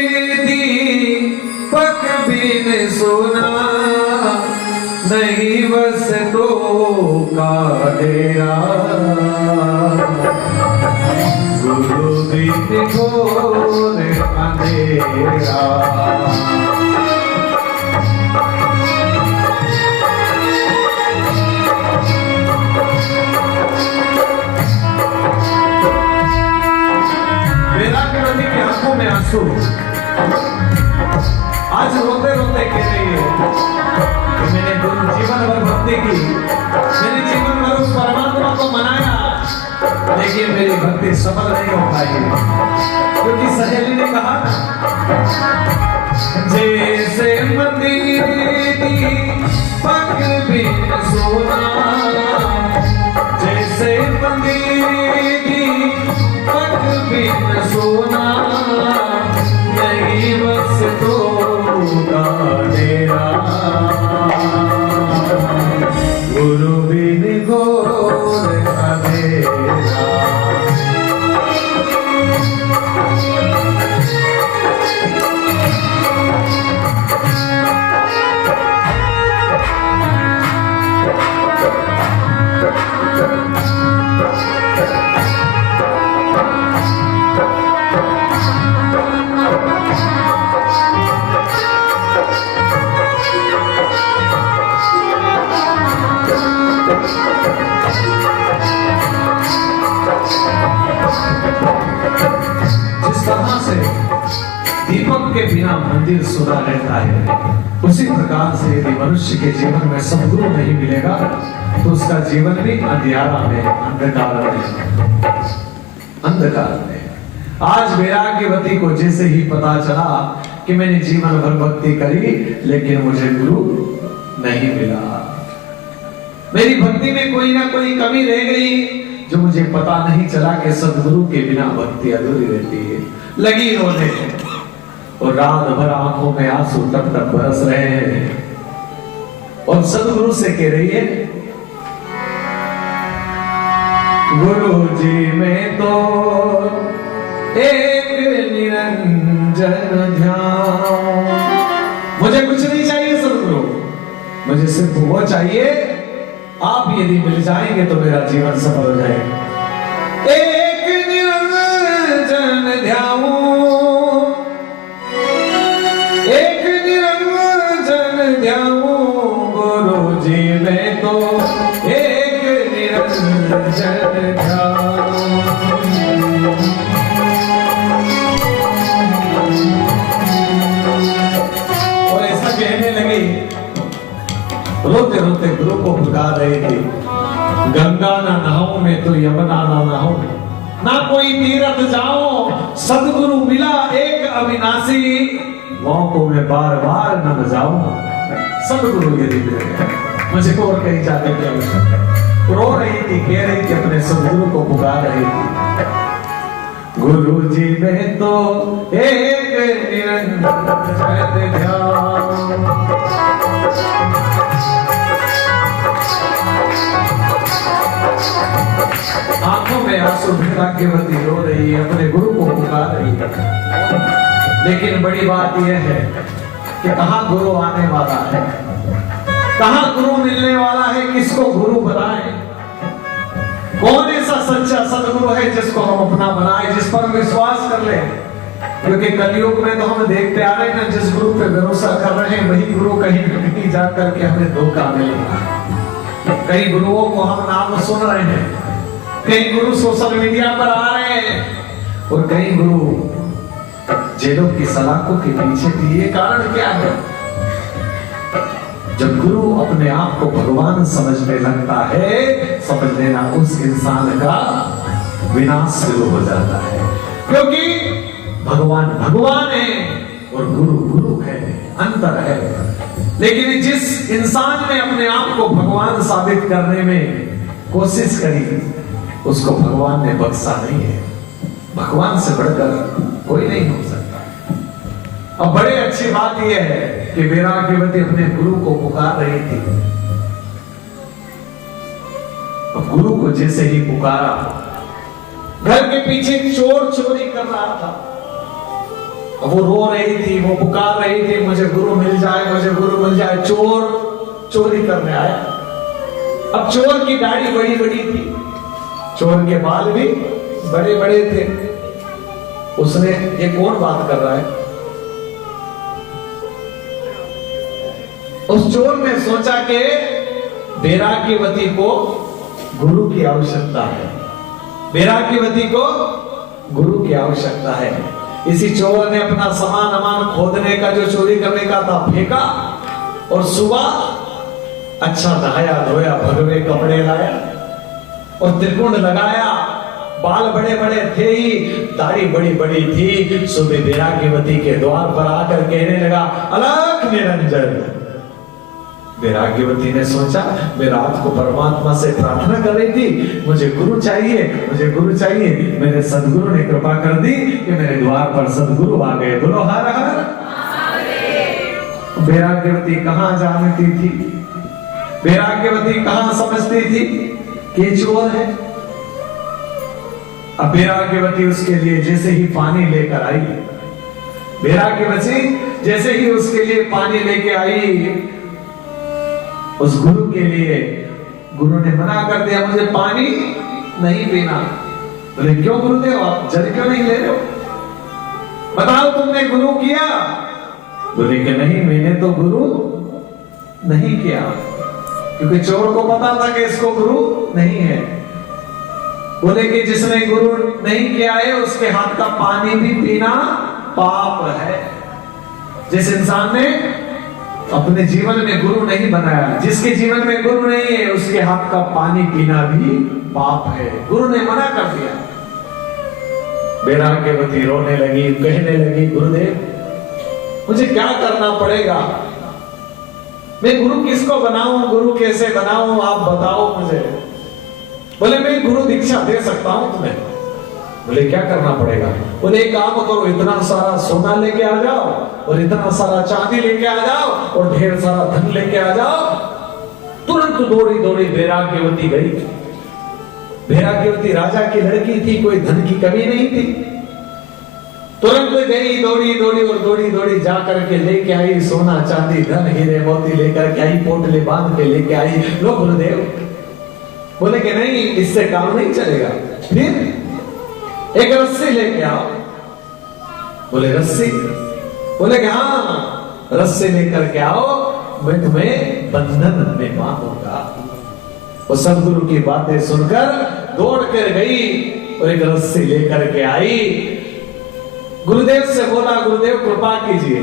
दीपक बिन सुना, नहीं बस तो का डेरा, गुरु बिन घोर अंधेरा। वैराग्यवती की आंखों में आंसू, आज रोते रोते कह रही है कि मैंने जीवन भर भक्ति की, मैंने जीवन भर उस परमात्मा को मनाया, लेकिन मेरी भक्ति सफल नहीं हो पाई, क्योंकि सहेली ने कहा जैसे मंदिर दीपक बिन सोना, जैसे मंदिर दीपक बिन सोना, नहीं बस तो का डेरा, गुरु बिन घोर अंधेरा। जिस तरह से दीपक के बिना मंदिर सुना रहता है, उसी प्रकार से यदि मनुष्य के जीवन में सदगुरु नहीं मिलेगा तो उसका जीवन भी अंधियारा में, अंधकार में, अंधकार में। आज वैराग्यवती को जैसे ही पता चला कि मैंने जीवन भर भक्ति करी लेकिन मुझे गुरु नहीं मिला, मेरी भक्ति में कोई ना कोई कमी रह गई, जो मुझे पता नहीं चला कि सदगुरु के बिना भक्ति अधूरी रहती है, लगी रोने और रात भर आंखों में आंसू टप टप बरस रहे हैं और सदगुरु से कह रही है, गुरु जी में तो एक निरंजन ध्यान, मुझे कुछ नहीं चाहिए सदगुरु, मुझे सिर्फ वो चाहिए, आप यदि मिल जाएंगे तो मेरा जीवन सफल हो जाएगा। एक निरंजन ध्याऊं, एक निरंजन ध्याऊं, गुरु जी में तो एक निरंजन ध्याऊं। और ऐसा कहने लगी, रोते रोते गुरु को पुकार रही थी, गंगा ना नहाऊं मैं तो यमुना ना नहाऊं, ना कोई तीर्थ जाऊं, सदगुरु मिला एक अविनाशी, वहां को मैं बार बार न जाऊं। सदगुरु गिरी गए, मुझे और कहीं जाने की आवश्यकता है। रो रही थी, कह रही थी, अपने सदगुरु को पुकार रही थी। गुरु जी में तो एक निरंतर ध्यान, आंखों में आंसू, भाग्यवती रो रही है, अपने गुरु को पुकार रही है। लेकिन बड़ी बात यह है कि कहां गुरु आने वाला है, कहां गुरु मिलने वाला है, किसको गुरु बनाए, कौन ऐसा सच्चा सदगुरु है जिसको हम अपना बनाए, जिस पर विश्वास कर ले। क्योंकि कलयुग में तो हम देखते आ रहे हैं, जिस गुरु पे भरोसा कर रहे हैं वही गुरु कहीं न कहीं जाकर के हमें धोखा मिलेगा। कई गुरुओं को हम नाम सुन रहे हैं, कई गुरु सोशल मीडिया पर आ रहे हैं, और कई गुरु जेलों की सलाखों के पीछे थी। ये कारण क्या है? जब गुरु अपने आप को भगवान समझने लगता है, समझ लेना उस इंसान का विनाश शुरू हो जाता है। क्योंकि भगवान भगवान है और गुरु गुरु है, अंतर है। लेकिन जिस इंसान ने अपने आप को भगवान साबित करने में कोशिश करी, उसको भगवान ने बख्शा नहीं है। भगवान से बढ़कर कोई नहीं हो सकता। अब बड़े अच्छी बात यह है कि वैराग्यवती अपने गुरु को पुकार रही थी। अब गुरु को जैसे ही पुकारा, घर के पीछे चोर चोरी कर रहा था। अब वो रो रही थी, वो पुकार रही थी, मुझे गुरु मिल जाए, मुझे गुरु मिल जाए। चोर चोरी करने आया। अब चोर की दाढ़ी बड़ी बड़ी थी, चोर के बाल भी बड़े बड़े थे। उसने, ये कौन बात कर रहा है? उस चोर ने सोचा कि वैराग्यवती को गुरु की आवश्यकता है, वैराग्यवती को गुरु की आवश्यकता है। इसी चोर ने अपना सामान अमान खोदने का, जो चोरी करने का था, फेंका, और सुबह अच्छा नहाया धोया, भगवे कपड़े लाया और त्रिकुंड लगाया। बाल बड़े बड़े थे ही, दाढ़ी बड़ी बड़ी थी। सुबह वैराग्यवती के द्वार पर आकर कहने लगा, अलख निरंजन। वैराग्यवती ने सोचा, मैं रात को परमात्मा से प्रार्थना कर रही थी, मुझे गुरु चाहिए, मुझे गुरु चाहिए। मेरे सदगुरु ने कृपा कर दी कि मेरे द्वार पर सदगुरु आ गए। बोलो हर हर। वैराग्यवती कहां जानती थी, वैराग्यवती कहां समझती थी कि चोर है। अब वैराग्यवती उसके लिए जैसे ही पानी लेकर आई, वैराग्यवती जैसे ही उसके लिए पानी लेके आई, उस गुरु के लिए गुरु ने मना कर दिया, मुझे पानी नहीं पीना। बोले क्यों गुरुदेव, आप जल क्यों नहीं ले रहे हो? बताओ तुमने गुरु किया? बोले कि नहीं, मैंने तो गुरु नहीं किया। क्योंकि चोर को पता था कि इसको गुरु नहीं है। बोले कि जिसने गुरु नहीं किया है उसके हाथ का पानी भी पीना पाप है। जिस इंसान ने अपने जीवन में गुरु नहीं बनाया, जिसके जीवन में गुरु नहीं है, उसके हाथ का पानी पीना भी पाप है। गुरु ने मना कर दिया। वैराग्यवती रोने लगी, कहने लगी, गुरुदेव मुझे क्या करना पड़ेगा? मैं गुरु किसको बनाऊं, गुरु कैसे बनाऊं, आप बताओ मुझे। बोले मैं गुरु दीक्षा दे सकता हूं तुम्हें। बोले क्या करना पड़ेगा? बोले एक काम करो, इतना सारा सोना लेके आ जाओ और इतना सारा चांदी लेके आ जाओ और ढेर सारा धन लेके आ जाओ। तुरंत दौड़ी दौड़ी वैराग्यवती गई। वैराग्यवती राजा की लड़की थी, कोई धन की कमी नहीं थी। तुरंत गई, दौड़ी दौड़ी और दौड़ी दौड़ी जा करके लेके आई सोना चांदी धन हीरे मोती लेकर के आई, पोटले बांध के लेके आई। लो गुरुदेव। बोले कि नहीं, इससे काम नहीं चलेगा। फिर एक रस्सी लेके आओ। बोले रस्सी? बोले कि हाँ, रस्सी लेकर के आओ, मैं तुम्हें बंधन में बांधूंगा। वो सदगुरु की बातें सुनकर दौड़ कर गई और एक रस्सी लेकर के आई। गुरुदेव से बोला, गुरुदेव कृपा कीजिए,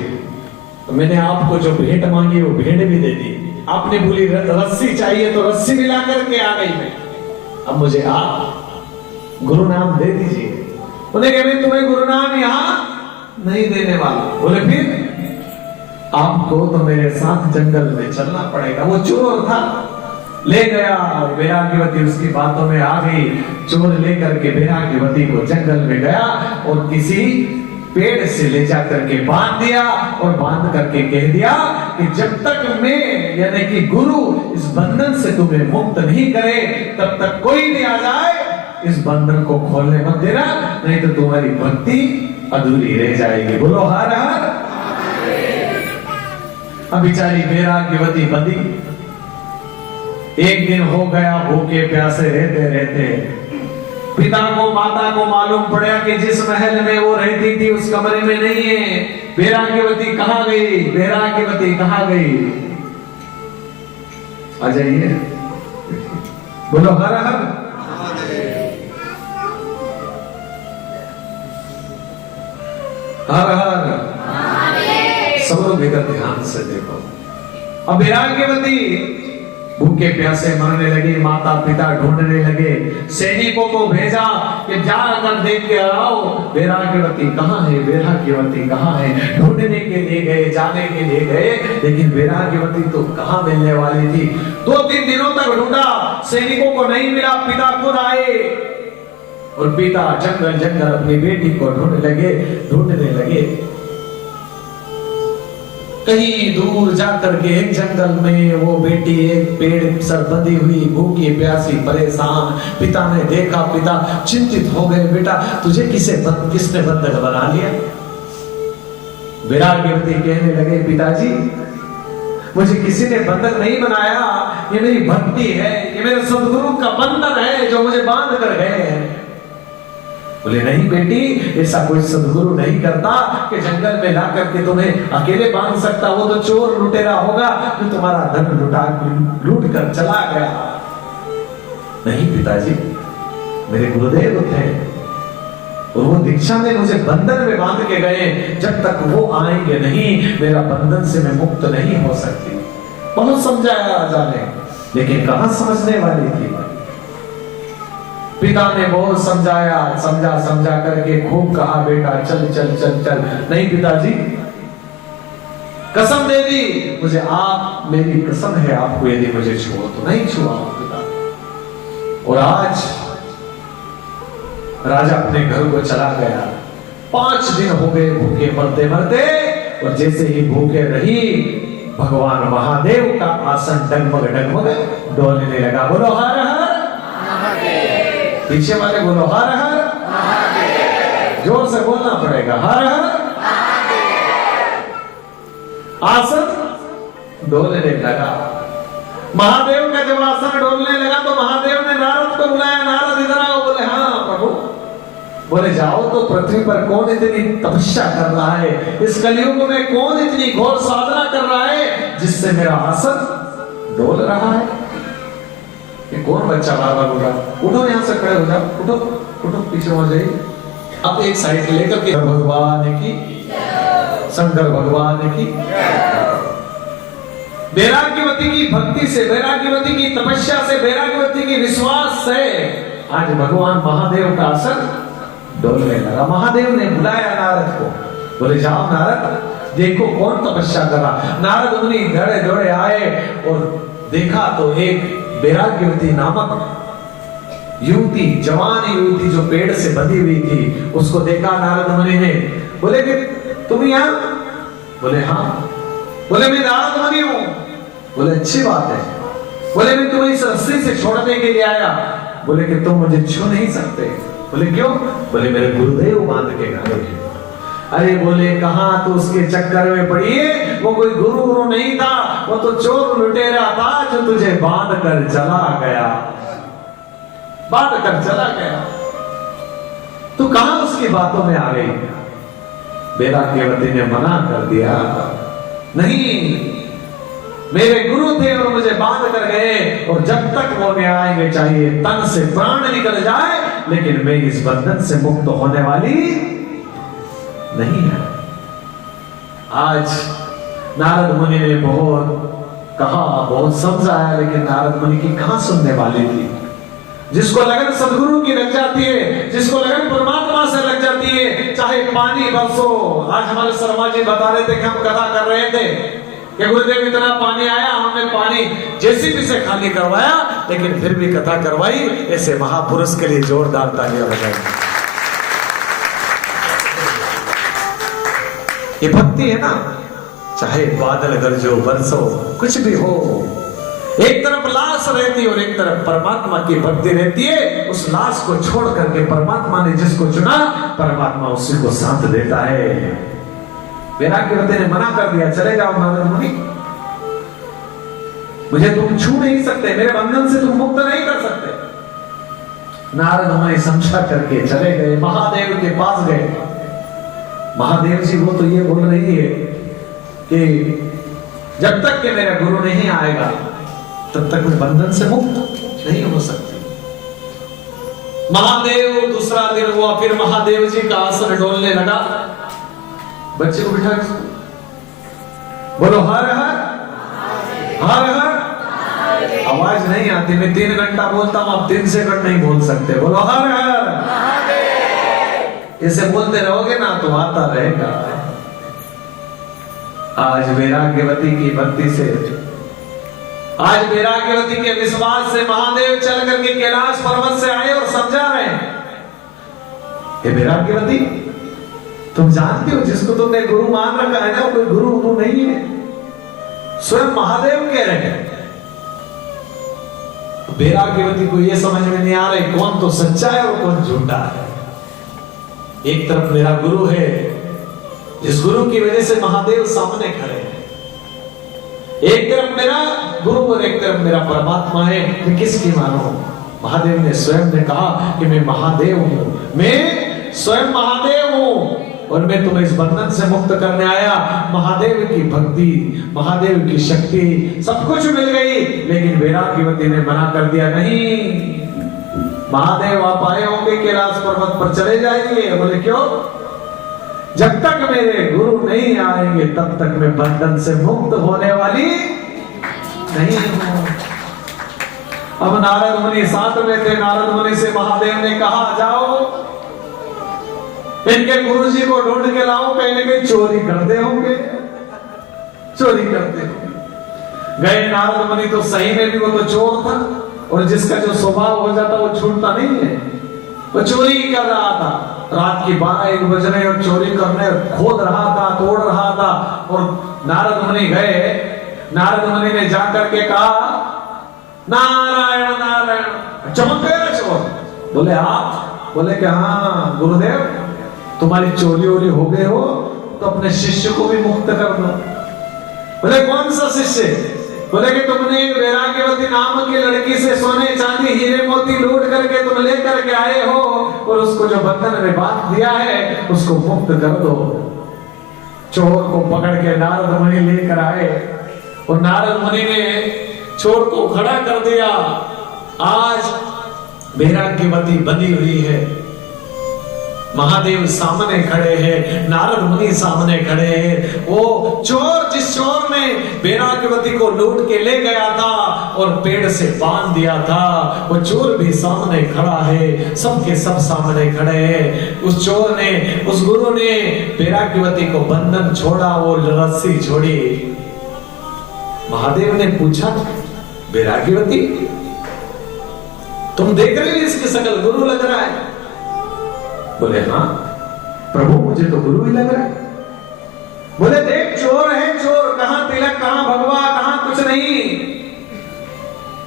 तो मैंने आपको जो भेंट मांगी वो भेंट भी दे दी। आपने बोली रस्सी चाहिए तो रस्सी भी ला करके आ गई मैं। अब मुझे आप गुरु नाम दे दीजिए। बोले कि मैं तुम्हें गुरु नाम यहां नहीं देने वाला। बोले फिर? आपको तो मेरे साथ जंगल में चलना पड़ेगा। वो चोर था, ले गया। वैराग्यवती उसकी बातों में आ गई। चोर लेकर के वैराग्यवती को जंगल में गया और किसी पेड़ से ले जाकर के बांध दिया और बांध करके कह दिया कि जब तक मैं यानी कि गुरु इस बंधन से तुम्हें मुक्त नहीं करे तब तक कोई भी आ जाए इस बंधन को खोलने मत देना, नहीं तो तुम्हारी भक्ति अधूरी रह जाएगी। बोलो हर हर। अब बेचारी वैराग्यवती बंदी, एक दिन हो गया भूखे प्यासे रहते रहते पिता को माता को मालूम पड़ा कि जिस महल में वो रहती थी उस कमरे में नहीं है। वैराग्यवती कहां गई? वैराग्यवती कहां गई? आ जाइए, बोलो हर हर। हर हर। सब लोग इधर ध्यान से देखो। अब वैराग्यवती भूखे प्यासे मरने लगे, माता पिता ढूंढने लगे, सैनिकों को भेजा कि जाकर देख के आओ वैराग्यवती कहाँ है, वैराग्यवती कहाँ है। ढूंढने के लिए गए, जाने के लिए गए, लेकिन वैराग्यवती तो कहाँ मिलने वाली थी। 2-3 दिनों तक ढूंढा, सैनिकों को नहीं मिला। पिता खुद आए और पिता जंगल जंगल अपनी बेटी को ढूंढने लगे। कहीं दूर जाकर के एक जंगल में वो बेटी एक पेड़ सर बंधी हुई, भूखी प्यासी परेशान। पिता ने देखा, पिता चिंतित हो गए, बेटा तुझे किसने बंधक बना लिया? वैराग्यवती कहने लगे, पिताजी मुझे किसी ने बंधक नहीं बनाया, ये मेरी भक्ति है, ये मेरे सदगुरु का बंधन है जो मुझे बांध कर गए हैं। बोले नहीं बेटी, ऐसा कोई सदगुरु नहीं करता कि जंगल में ला करके तुम्हें अकेले बांध सकता। वो तो चोर लुटेरा होगा जो तुम्हारा धन लूट कर चला गया। नहीं पिताजी, मेरे गुरुदेव थे और वो दीक्षा में मुझे बंधन में बांध के गए। जब तक वो आएंगे नहीं मेरा बंधन से मैं मुक्त नहीं हो सकती। बहुत समझाया राजा ने, लेकिन कहां समझने वाली थी। पिता ने बहुत समझाया, समझा करके खूब कहा, बेटा चल चल चल चल। नहीं पिताजी, कसम दे दी मुझे, आप मेरी कसम है आपको, यदि मुझे छुओ तो नहीं छुआ पिता। और आज राजा अपने घर को चला गया। 5 दिन हो गए भूखे मरते मरते, और जैसे ही भूखे रही भगवान महादेव का आसन डगमग डगमग डोलने लगा। बोलो हर हर। पीछे वाले बोलो हर हर। जोर से बोलना पड़ेगा, हर हर। आसन डोलने लगा। महादेव का जब आसन डोलने लगा तो महादेव ने नारद को बुलाया, नारद इधर आओ। बोले हाँ प्रभु। बोले जाओ तो पृथ्वी पर कौन इतनी तपस्या कर रहा है, इस कलयुग में कौन इतनी घोर साधना कर रहा है जिससे मेरा आसन डोल रहा है। ये कौन बच्चा बार बार बोल रहा? उठो, यहां से खड़े हो जाओ, उठो उठो, पीछे हो जाइए। अब एक साइड लेकर के भगवान की, शंकर भगवान की। वैराग्यवती की भक्ति से, वैराग्यवती की तपस्या से, वैराग्यवती की विश्वास से आज भगवान महादेव का आसन डोलने लगा। महादेव ने बुलाया नारद को, बोले जाओ नारद देखो कौन तपस्या कर रहा। नारद मुनि दौड़े दौड़े आए और देखा तो एक वैराग्यवती नामक युवती, जवान युवती जो पेड़ से बंधी हुई थी, उसको देखा नारद मुनि ने। बोले कि तुम यहाँ? बोले हाँ। बोले मैं नारद मुनि हूं। बोले अच्छी बात है। बोले मैं तुम्हें इस रस्सी से छोड़ने के लिए आया। बोले कि तुम मुझे छू नहीं सकते। बोले क्यों? बोले मेरे गुरुदेव बांध के गए हैं। अरे बोले कहां तो उसके चक्कर में पड़ी है, वो कोई गुरु नहीं था, वो तो चोर लुटेरा था जो तुझे बांध कर चला गया, बांध कर चला गया। तू कहां उसकी बातों में आ गई? वैराग्यवती ने मना कर दिया, नहीं मेरे गुरु थे और मुझे बांध कर गए, और जब तक वो नहीं आएंगे चाहिए तन से प्राण निकल जाए, लेकिन मैं इस बंधन से मुक्त होने वाली नहीं है। आज नारद मुनि ने बहुत कहा, बहुत समझाया, लेकिन नारद मुनि की कहां सुनने वाली थी। जिसको लगन सदगुरु की लग जाती है, जिसको लगन परमात्मा से लग जाती है, चाहे पानी बरसो। आज हमारे शर्मा जी बता रहे थे कि हम कथा कर रहे थे कि गुरुदेव इतना पानी आया, हमने पानी जेसीबी से खाली करवाया, लेकिन फिर भी कथा करवाई। ऐसे महापुरुष के लिए जोरदार तालियां बजाइए। ये भक्ति है ना, चाहे बादल गरजो बरसो कुछ भी हो, एक तरफ लाश रहती है और एक तरफ परमात्मा की भक्ति रहती है। उस लाश को छोड़ करके परमात्मा ने जिसको चुना, परमात्मा उसी को साथ देता है। वैराग्यवती ने मना कर दिया, चले जाओ नारद मुनि, मुझे तुम छू नहीं सकते, मेरे बंधन से तुम मुक्त नहीं कर सकते। नारद मुनि समझा करके चले गए, महादेव के पास गए। महादेव जी वो तो ये बोल रही है कि जब तक कि मेरा गुरु नहीं आएगा तब तक मैं बंधन से मुक्त नहीं हो सकती। महादेव दूसरा दिन हुआ, फिर महादेव जी का आसन डोलने लगा। बच्चे को बिठा बोलो हर हर हर हर। आवाज नहीं आती, मैं 3 घंटा बोलता हूं, आप 3 सेकंड नहीं बोल सकते। बोलो हर हर। इसे बोलते रहोगे ना तो आता रहेगा। आज वैराग्यवती की भक्ति से, आज वैराग्यवती के विश्वास से महादेव चल करके कैलाश पर्वत से आए और समझा रहे हैं। हे वैराग्यवती, तुम जानते हो जिसको तुमने गुरु मान रखा है ना, कोई गुरु नहीं है, स्वयं महादेव कह रहे हैं। वैराग्यवती को यह समझ में नहीं आ रहा कौन तो सच्चा है और कौन झूठा है। एक तरफ मेरा गुरु है, जिस गुरु की वजह से महादेव सामने खड़े हैं, एक तरफ मेरा गुरु और एक तरफ मेरा परमात्मा है, मैं किसकी मानूं? महादेव ने स्वयं ने कहा कि मैं महादेव हूं, मैं स्वयं महादेव हूं और मैं तुम्हें इस बंधन से मुक्त करने आया। महादेव की भक्ति, महादेव की शक्ति सब कुछ मिल गई, लेकिन वैराग्यवती ने मना कर दिया, नहीं महादेव आप आए होंगे कैलाश पर्वत पर, चले जाइए। बोले क्यों? जब तक मेरे गुरु नहीं आएंगे तब तक मैं बंधन से मुक्त होने वाली नहीं हूं। अब नारद मुनि साथ में थे। नारद मुनि से महादेव ने कहा, जाओ इनके गुरुजी को ढूंढ के लाओ, कहीं न कहीं चोरी करते होंगे, चोरी करते होंगे। गए नारद मुनि तो सही में भी वो तो चोर था, और जिसका जो स्वभाव हो जाता वो छूटता नहीं है। वो चोरी कर रहा था, रात की 12-1 बज रहे और चोरी करने खोद रहा था, तोड़ रहा था। और नारद मुनि गए, नारद मुनि ने जाकर के कहा, नारायण नारायण। चमक गए चोर, बोले आप? बोले कि हाँ गुरुदेव, तुम्हारी चोरी वोरी हो गए हो तो अपने शिष्य को भी मुक्त कर दो। बोले कौन सा शिष्य? बोले कि तुमने वैराग्यवती नाम की लड़की से सोने चांदी हीरे मोती लूट करके तुम लेकर के आए हो, और उसको जो बंधन में बांध दिया है उसको मुक्त कर दो। चोर को पकड़ के नारद मुनि लेकर आए, और नारद मुनि ने चोर को खड़ा कर दिया। आज वैराग्यवती बनी हुई है, महादेव सामने खड़े हैं, नारद मुनि सामने खड़े हैं। वो चोर, जिस चोर ने वैराग्यवती को लूट के ले गया था और पेड़ से बांध दिया था, वो चोर भी सामने खड़ा है, सबके सब सामने खड़े हैं। उस चोर ने, उस गुरु ने वैराग्यवती को बंधन छोड़ा, वो रस्सी छोड़ी। महादेव ने पूछा, वैराग्यवती तुम देख रहे हो इसकी शकल गुरु लग रहा है? बोले हाँ प्रभु, मुझे तो गुरु ही लग रहा है। बोले देख चोर है, चोर, कहां तिलक, कहां भगवा, कहां कुछ नहीं।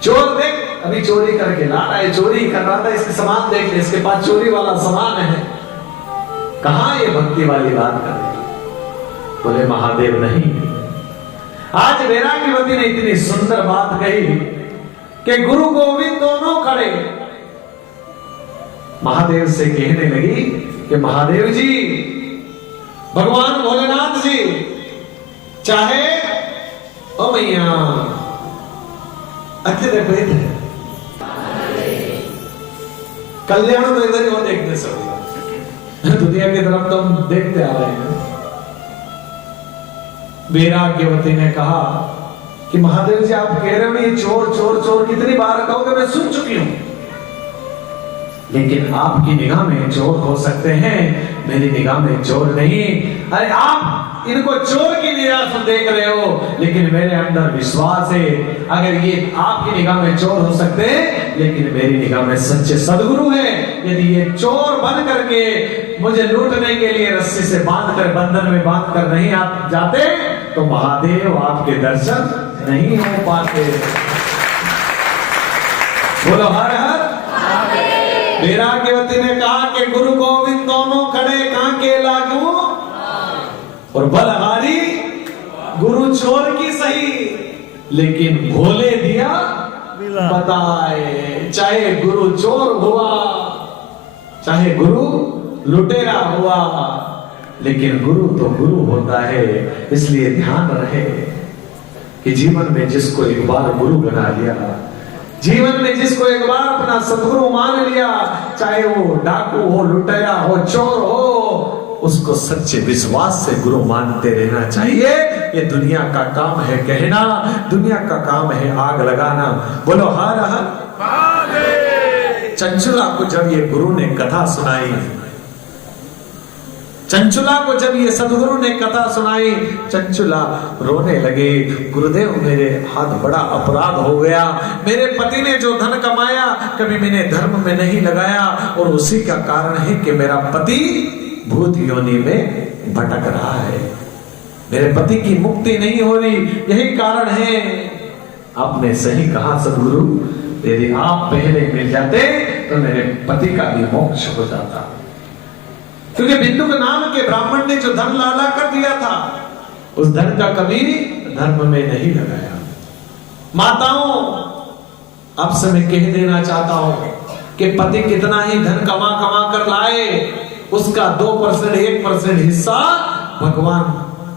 चोर देख अभी चोरी करके ला रहा है, चोरी कर रहा था, इसके सामान देख ले, इसके पास चोरी वाला सामान है। कहां ये भक्ति वाली बात कर रही? बोले महादेव नहीं। आज वैराग्यवती ने इतनी सुंदर बात कही कि गुरु गोविंद दोनों खड़े। महादेव से कहने लगी कि महादेव जी, भगवान भोलेनाथ जी, चाहे ओ मैया अच्छे देखो इधर कल्याण तो इधर ही हो, देखने सब दुनिया की तरफ तो हम देखते आ रहे हैं। वैराग्यवती ने कहा कि महादेव जी आप कह रहे हो ये चोर चोर चोर कितनी बार कहोगे, मैं सुन चुकी हूं। लेकिन आपकी निगाह में चोर हो सकते हैं, मेरी निगाह में चोर नहीं। अरे आप इनको चोर की निगाह से देख रहे हो, लेकिन मेरे अंदर विश्वास है, अगर ये आपकी निगाह में चोर हो सकते हैं, लेकिन मेरी निगाह में सच्चे सदगुरु है। यदि ये चोर बन करके मुझे लूटने के लिए रस्सी से बांध कर, बंधन में बांध कर नहीं आप जाते, तो महादेव आपके दर्शन नहीं हो पाते। बोलो हर हर। विराग्यवती ने कहा कि गुरु गोविंद दोनों खड़े कांके लागू, और बलहारी गुरु चोर की सही, लेकिन भोले दिया बताए। चाहे गुरु चोर हुआ, चाहे गुरु लुटेरा हुआ, लेकिन गुरु तो गुरु होता है। इसलिए ध्यान रहे कि जीवन में जिसको एक बार गुरु बना लिया, जीवन में जिसको एक बार अपना सदगुरु मान लिया, चाहे वो डाकू हो, लुटेरा हो, चोर हो, उसको सच्चे विश्वास से गुरु मानते रहना चाहिए। ये दुनिया का काम है कहना, दुनिया का काम है आग लगाना। बोलो हर हर। चंचुला को जब ये गुरु ने कथा सुनाई, चंचुला को जब ये सदगुरु ने कथा सुनाई, चंचुला रोने लगे, गुरुदेव मेरे हाथ बड़ा अपराध हो गया, मेरे पति ने जो धन कमाया कभी मैंने धर्म में नहीं लगाया, और उसी का कारण है कि मेरा पति भूत योनि में भटक रहा है, मेरे पति की मुक्ति नहीं हो रही, यही कारण है। आपने सही कहा सदगुरु, यदि आप पहले मिल जाते तो मेरे पति का भी मोक्ष हो जाता। क्योंकि बिंदु के नाम के ब्राह्मण ने जो धन लाला कर दिया था, उस धन का कभी धर्म में नहीं लगाया। माताओं, अब से मैं कह देना चाहता हूं कि पति कितना ही धन कमा कमा कर लाए, उसका 2% 1% हिस्सा भगवान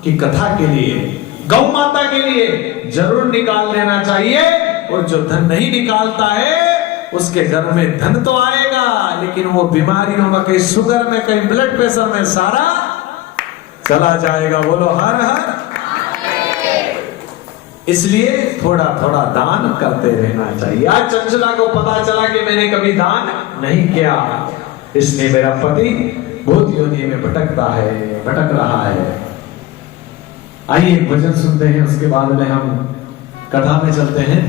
की कथा के लिए, गौ माता के लिए जरूर निकाल लेना चाहिए। और जो धन नहीं निकालता है, उसके घर में धन तो आएगा, लेकिन वो बीमारियों में, कहीं शुगर में, कहीं ब्लड प्रेशर में सारा चला जाएगा। बोलो हर हर। इसलिए थोड़ा थोड़ा दान करते रहना चाहिए। आज चंचला को पता चला कि मैंने कभी दान नहीं किया, इसलिए मेरा पति भूत योनि में भटक रहा है। आइए भजन सुनते हैं, उसके बाद में हम कथा में चलते हैं।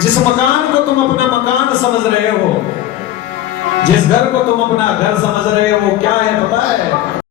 जिस मकान को तुम अपना मकान समझ रहे हो, जिस घर को तुम अपना घर समझ रहे हो, वो क्या है पता है?